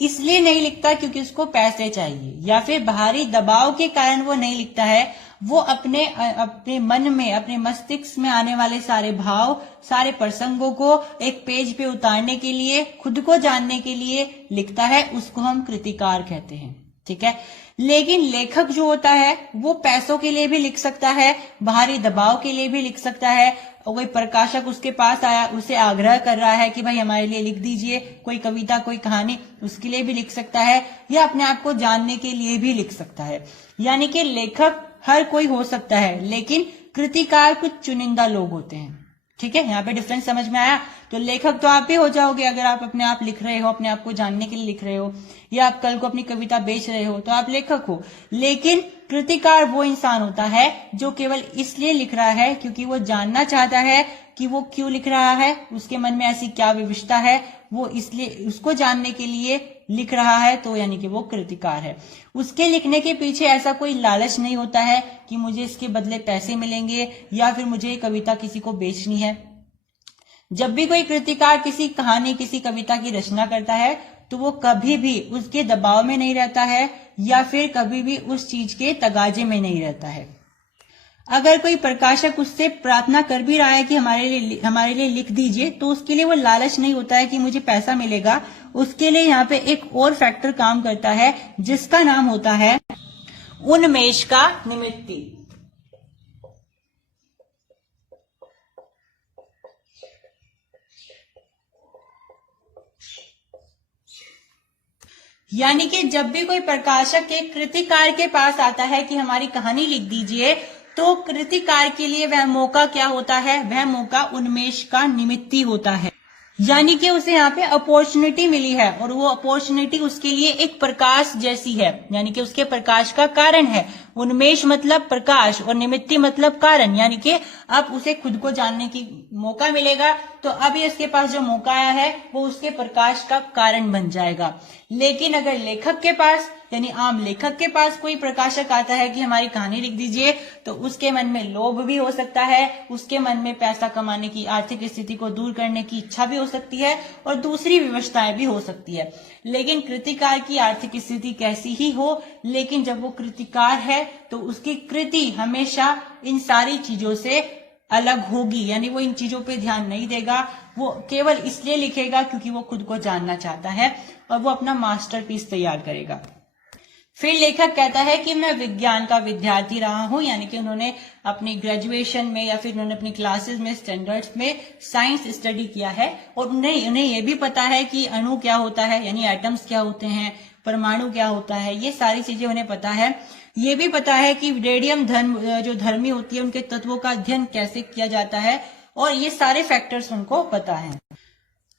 इसलिए नहीं लिखता क्योंकि उसको पैसे चाहिए या फिर बाहरी दबाव के कारण वो नहीं लिखता है। वो अपने मन में, अपने मस्तिष्क में आने वाले सारे भाव, सारे प्रसंगों को एक पेज पे उतारने के लिए, खुद को जानने के लिए लिखता है। उसको हम कृतिकार कहते हैं, ठीक है। लेकिन लेखक जो होता है वो पैसों के लिए भी लिख सकता है, बाहरी दबाव के लिए भी लिख सकता है। कोई प्रकाशक उसके पास आया, उसे आग्रह कर रहा है कि भाई हमारे लिए लिख दीजिए कोई कविता, कोई कहानी, उसके लिए भी लिख सकता है, या अपने आप को जानने के लिए भी लिख सकता है। यानी कि लेखक हर कोई हो सकता है, लेकिन कृतिकार कुछ चुनिंदा लोग होते हैं, ठीक है। यहाँ पे डिफरेंस समझ में आया। तो लेखक तो आप भी हो जाओगे अगर आप अपने आप लिख रहे हो, अपने आप को जानने के लिए लिख रहे हो, या आप कल को अपनी कविता बेच रहे हो तो आप लेखक हो। लेकिन कृतिकार वो इंसान होता है जो केवल इसलिए लिख रहा है क्योंकि वो जानना चाहता है कि वो क्यों लिख रहा है, उसके मन में ऐसी क्या विविधता है, वो इसलिए उसको जानने के लिए लिख रहा है, तो यानी कि वो कृतिकार है। उसके लिखने के पीछे ऐसा कोई लालच नहीं होता है कि मुझे इसके बदले पैसे मिलेंगे या फिर मुझे कविता किसी को बेचनी है। जब भी कोई कृतिकार किसी कहानी, किसी कविता की रचना करता है तो वो कभी भी उसके दबाव में नहीं रहता है या फिर कभी भी उस चीज के तगाजे में नहीं रहता है। अगर कोई प्रकाशक उससे प्रार्थना कर भी रहा है कि हमारे लिए लिख दीजिए, तो उसके लिए वो लालच नहीं होता है कि मुझे पैसा मिलेगा। उसके लिए यहाँ पे एक और फैक्टर काम करता है जिसका नाम होता है उन्मेष का निमित्ति। यानी कि जब भी कोई प्रकाशक एक कृतिकार के पास आता है कि हमारी कहानी लिख दीजिए, तो कृतिकार के लिए वह मौका क्या होता है, वह मौका उन्मेष का निमित्ती होता है। यानी कि उसे यहाँ पे अपॉर्चुनिटी मिली है और वो अपॉर्चुनिटी उसके लिए एक प्रकाश जैसी है, यानी कि उसके प्रकाश का कारण है। उन्मेष मतलब प्रकाश और निमित्ती मतलब कारण, यानी कि अब उसे खुद को जानने की मौका मिलेगा, तो अब ये उसके पास जो मौका आया है वो उसके प्रकाश का कारण बन जाएगा। लेकिन अगर लेखक के पास, यानी आम लेखक के पास कोई प्रकाशक आता है कि हमारी कहानी लिख दीजिए, तो उसके मन में लोभ भी हो सकता है, उसके मन में पैसा कमाने की, आर्थिक स्थिति को दूर करने की इच्छा भी हो सकती है और दूसरी विवशताएं भी हो सकती है। लेकिन कृतिकार की आर्थिक स्थिति कैसी ही हो, लेकिन जब वो कृतिकार है तो उसकी कृति हमेशा इन सारी चीजों से अलग होगी। यानी वो इन चीजों पे ध्यान नहीं देगा, वो केवल इसलिए लिखेगा क्योंकि वो खुद को जानना चाहता है और वो अपना मास्टरपीस तैयार करेगा। फिर लेखक कहता है कि मैं विज्ञान का विद्यार्थी रहा हूं, यानी कि उन्होंने अपनी ग्रेजुएशन में या फिर उन्होंने अपनी क्लासेस में, स्टैंडर्ड्स में साइंस स्टडी किया है और उन्हें ये भी पता है कि अणु क्या होता है, यानी एटम्स क्या होते हैं, परमाणु क्या होता है, ये सारी चीजें उन्हें पता है। ये भी पता है कि रेडियम जो धर्मी होती है उनके तत्वों का अध्ययन कैसे किया जाता है, और ये सारे फैक्टर्स उनको पता है।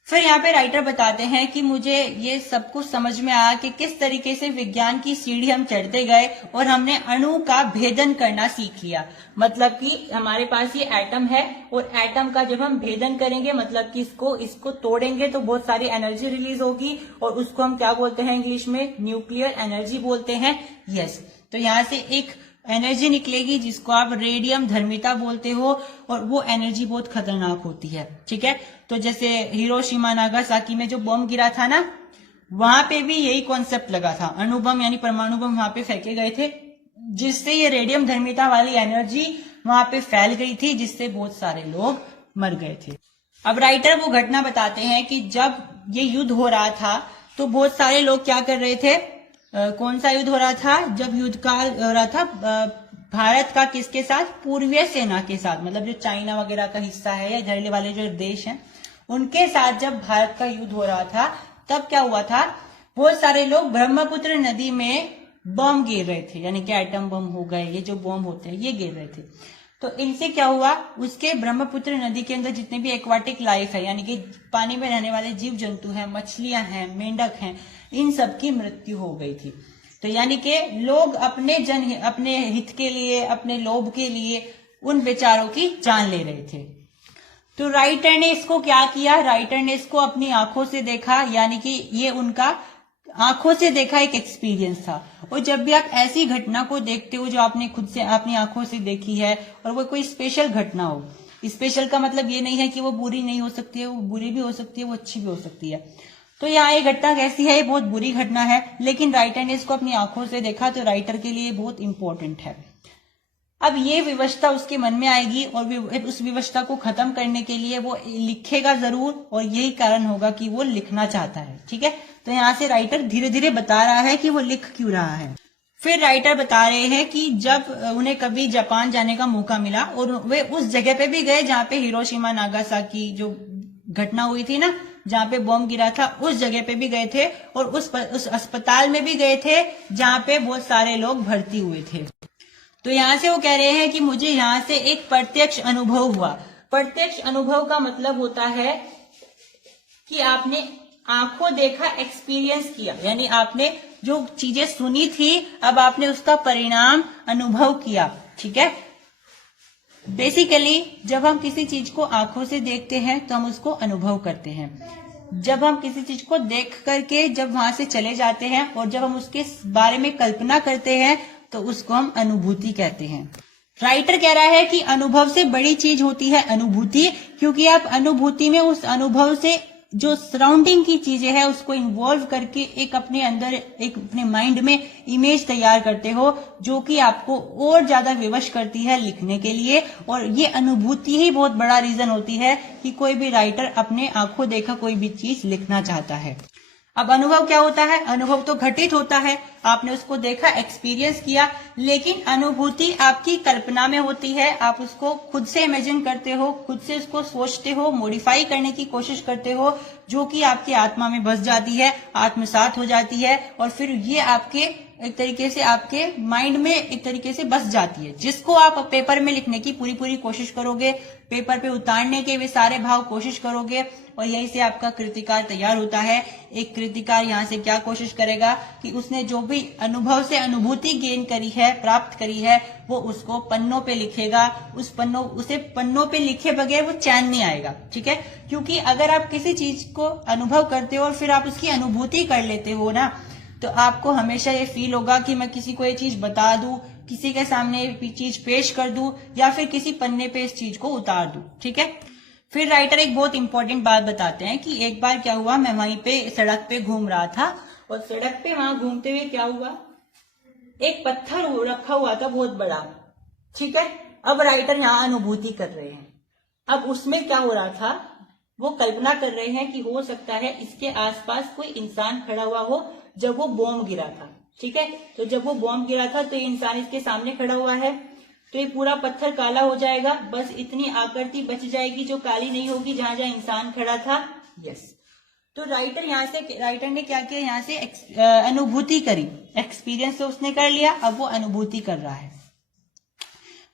फिर यहाँ पे राइटर बताते हैं कि मुझे ये सब कुछ समझ में आया कि किस तरीके से विज्ञान की सीढ़ी हम चढ़ते गए और हमने अणु का भेदन करना सीख लिया। मतलब कि हमारे पास ये एटम है और एटम का जब हम भेदन करेंगे, मतलब कि इसको तोड़ेंगे तो बहुत सारी एनर्जी रिलीज होगी और उसको हम क्या बोलते हैं इंग्लिश में, न्यूक्लियर एनर्जी बोलते हैं। यस, तो यहाँ से एक एनर्जी निकलेगी जिसको आप रेडियम धर्मिता बोलते हो और वो एनर्जी बहुत खतरनाक होती है, ठीक है। तो जैसे हिरोशिमा नागासाकी में जो बम गिरा था ना, वहां पे भी यही कॉन्सेप्ट लगा था, अणु बम यानी परमाणु बम वहां पे फेंके गए थे, जिससे ये रेडियम धर्मिता वाली एनर्जी वहां पे फैल गई थी, जिससे बहुत सारे लोग मर गए थे। अब राइटर वो घटना बताते हैं कि जब ये युद्ध हो रहा था तो बहुत सारे लोग क्या कर रहे थे, कौन सा युद्ध हो रहा था, जब युद्ध काल हो रहा था भारत का किसके साथ? पूर्वीय सेना के साथ, मतलब जो चाइना वगैरह का हिस्सा है या इधर वाले जो देश हैं उनके साथ जब भारत का युद्ध हो रहा था तब क्या हुआ था, बहुत सारे लोग ब्रह्मपुत्र नदी में बम गिर रहे थे, यानी कि एटम बम हो गए, ये जो बम होते हैं ये गिर रहे थे। तो इनसे क्या हुआ, उसके ब्रह्मपुत्र नदी के अंदर जितने भी एक्वाटिक लाइफ है, यानी कि पानी में रहने वाले जीव जंतु हैं, मछलियां हैं, मेंढक हैं, इन सबकी मृत्यु हो गई थी। तो यानी कि लोग अपने हित के लिए, अपने लोभ के लिए उन बेचारों की जान ले रहे थे। तो राइटर ने इसको क्या किया, राइटर ने इसको अपनी आंखों से देखा, यानी कि ये उनका आंखों से देखा एक एक्सपीरियंस था। और जब भी आप ऐसी घटना को देखते हो जो आपने खुद से अपनी आंखों से देखी है और वो कोई स्पेशल घटना हो, स्पेशल का मतलब ये नहीं है कि वो बुरी नहीं हो सकती है, वो बुरी भी हो सकती है, वो अच्छी भी हो सकती है। तो यहाँ ये घटना कैसी है, ये बहुत बुरी घटना है, लेकिन राइटर ने इसको अपनी आंखों से देखा, तो राइटर के लिए बहुत इंपॉर्टेंट है। अब ये विवशता उसके मन में आएगी और उस विवशता को खत्म करने के लिए वो लिखेगा जरूर, और यही कारण होगा कि वो लिखना चाहता है। ठीक है, तो यहाँ से राइटर धीरे धीरे बता रहा है कि वो लिख क्यों रहा है। फिर राइटर बता रहे हैं कि जब उन्हें कभी जापान जाने का मौका मिला और वे उस जगह पे भी गए जहाँ पे हिरोशिमा नागासाकी जो घटना हुई थी ना, जहाँ पे बॉम्ब गिरा था, उस जगह पे भी गए थे और उस अस्पताल में भी गए थे जहाँ पे बहुत सारे लोग भर्ती हुए थे। तो यहाँ से वो कह रहे हैं कि मुझे यहाँ से एक प्रत्यक्ष अनुभव हुआ। प्रत्यक्ष अनुभव का मतलब होता है कि आपने आंखों देखा, एक्सपीरियंस किया, यानी आपने जो चीजें सुनी थी अब आपने उसका परिणाम अनुभव किया। ठीक है, बेसिकली जब हम किसी चीज को आंखों से देखते हैं तो हम उसको अनुभव करते हैं। जब हम किसी चीज को देख करके जब वहां से चले जाते हैं और जब हम उसके बारे में कल्पना करते हैं तो उसको हम अनुभूति कहते हैं। राइटर कह रहा है कि अनुभव से बड़ी चीज होती है अनुभूति, क्योंकि आप अनुभूति में उस अनुभव से जो सराउंडिंग की चीजें हैं उसको इन्वॉल्व करके एक अपने अंदर, एक अपने माइंड में इमेज तैयार करते हो, जो कि आपको और ज्यादा विवश करती है लिखने के लिए। और ये अनुभूति ही बहुत बड़ा रीजन होती है कि कोई भी राइटर अपने आंखों देखा कोई भी चीज लिखना चाहता है। अब अनुभव क्या होता है, अनुभव तो घटित होता है, आपने उसको देखा, एक्सपीरियंस किया, लेकिन अनुभूति आपकी कल्पना में होती है। आप उसको खुद से इमेजिन करते हो, खुद से उसको सोचते हो, मॉडिफाई करने की कोशिश करते हो, जो कि आपकी आत्मा में बस जाती है, आत्मसात हो जाती है, और फिर ये आपके एक तरीके से आपके माइंड में एक तरीके से बस जाती है, जिसको आप पेपर में लिखने की पूरी कोशिश करोगे, पेपर पे उतारने के वे सारे भाव कोशिश करोगे, और यही से आपका कृतिकार तैयार होता है। एक कृतिकार यहाँ से क्या कोशिश करेगा कि उसने जो भी अनुभव से अनुभूति गेन करी है, प्राप्त करी है, वो उसको पन्नों पे लिखेगा। उसे पन्नों पे लिखे बगैर वो चैन नहीं आएगा। ठीक है, क्योंकि अगर आप किसी चीज को अनुभव करते हो और फिर आप उसकी अनुभूति कर लेते हो ना, तो आपको हमेशा ये फील होगा कि मैं किसी को ये चीज बता दूं, किसी के सामने ये चीज पेश कर दूं, या फिर किसी पन्ने पे इस चीज को उतार दूं। ठीक है, फिर राइटर एक बहुत इंपॉर्टेंट बात बताते हैं कि एक बार क्या हुआ, मैं वहीं पे सड़क पे घूम रहा था, और सड़क पे वहां घूमते हुए क्या हुआ, एक पत्थर रखा हुआ था बहुत बड़ा। ठीक है, अब राइटर यहाँ अनुभूति कर रहे हैं। अब उसमें क्या हो रहा था, वो कल्पना कर रहे हैं कि हो सकता है इसके आसपास कोई इंसान खड़ा हुआ हो जब वो बॉम्ब गिरा था। ठीक है, तो जब वो बॉम्ब गिरा था तो ये इंसान इसके सामने खड़ा हुआ है, तो ये पूरा पत्थर काला हो जाएगा, बस इतनी आकृति बच जाएगी जो काली नहीं होगी जहां जहां इंसान खड़ा था। यस, तो राइटर ने क्या किया, यहाँ से अनुभूति करी, एक्सपीरियंस तो उसने कर लिया, अब वो अनुभूति कर रहा है।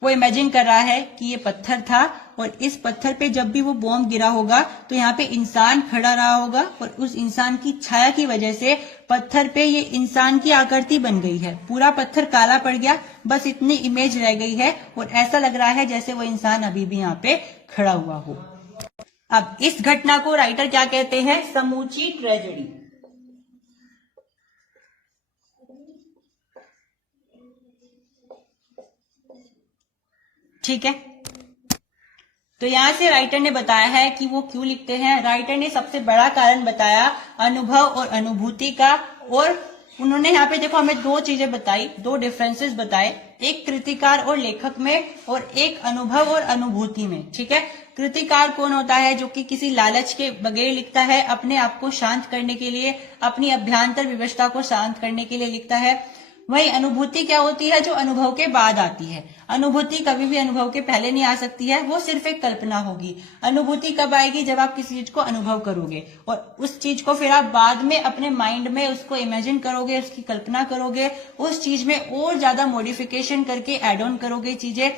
वो इमेजिन कर रहा है कि ये पत्थर था और इस पत्थर पे जब भी वो बॉम्ब गिरा होगा तो यहाँ पे इंसान खड़ा रहा होगा, और उस इंसान की छाया की वजह से पत्थर पे ये इंसान की आकृति बन गई है, पूरा पत्थर काला पड़ गया, बस इतनी इमेज रह गई है, और ऐसा लग रहा है जैसे वो इंसान अभी भी यहाँ पे खड़ा हुआ हो। अब इस घटना को राइटर क्या कहते हैं, समूची ट्रेजेडी। ठीक है, तो यहां से राइटर ने बताया है कि वो क्यों लिखते हैं। राइटर ने सबसे बड़ा कारण बताया अनुभव और अनुभूति का, और उन्होंने यहाँ पे देखो हमें दो चीजें बताई, दो डिफरेंसेस बताए, एक कृतिकार और लेखक में, और एक अनुभव और अनुभूति में। ठीक है, कृतिकार कौन होता है, जो कि किसी लालच के बगैर लिखता है, अपने आप को शांत करने के लिए, अपनी अभ्यंतर विवशता को शांत करने के लिए लिखता है। वही अनुभूति क्या होती है, जो अनुभव के बाद आती है। अनुभूति कभी भी अनुभव के पहले नहीं आ सकती है, वो सिर्फ एक कल्पना होगी। अनुभूति कब आएगी, जब आप किसी चीज को अनुभव करोगे और उस चीज को फिर आप बाद में अपने माइंड में उसको इमेजिन करोगे, उसकी कल्पना करोगे, उस चीज में और ज्यादा मॉडिफिकेशन करके एड ऑन करोगे चीजें,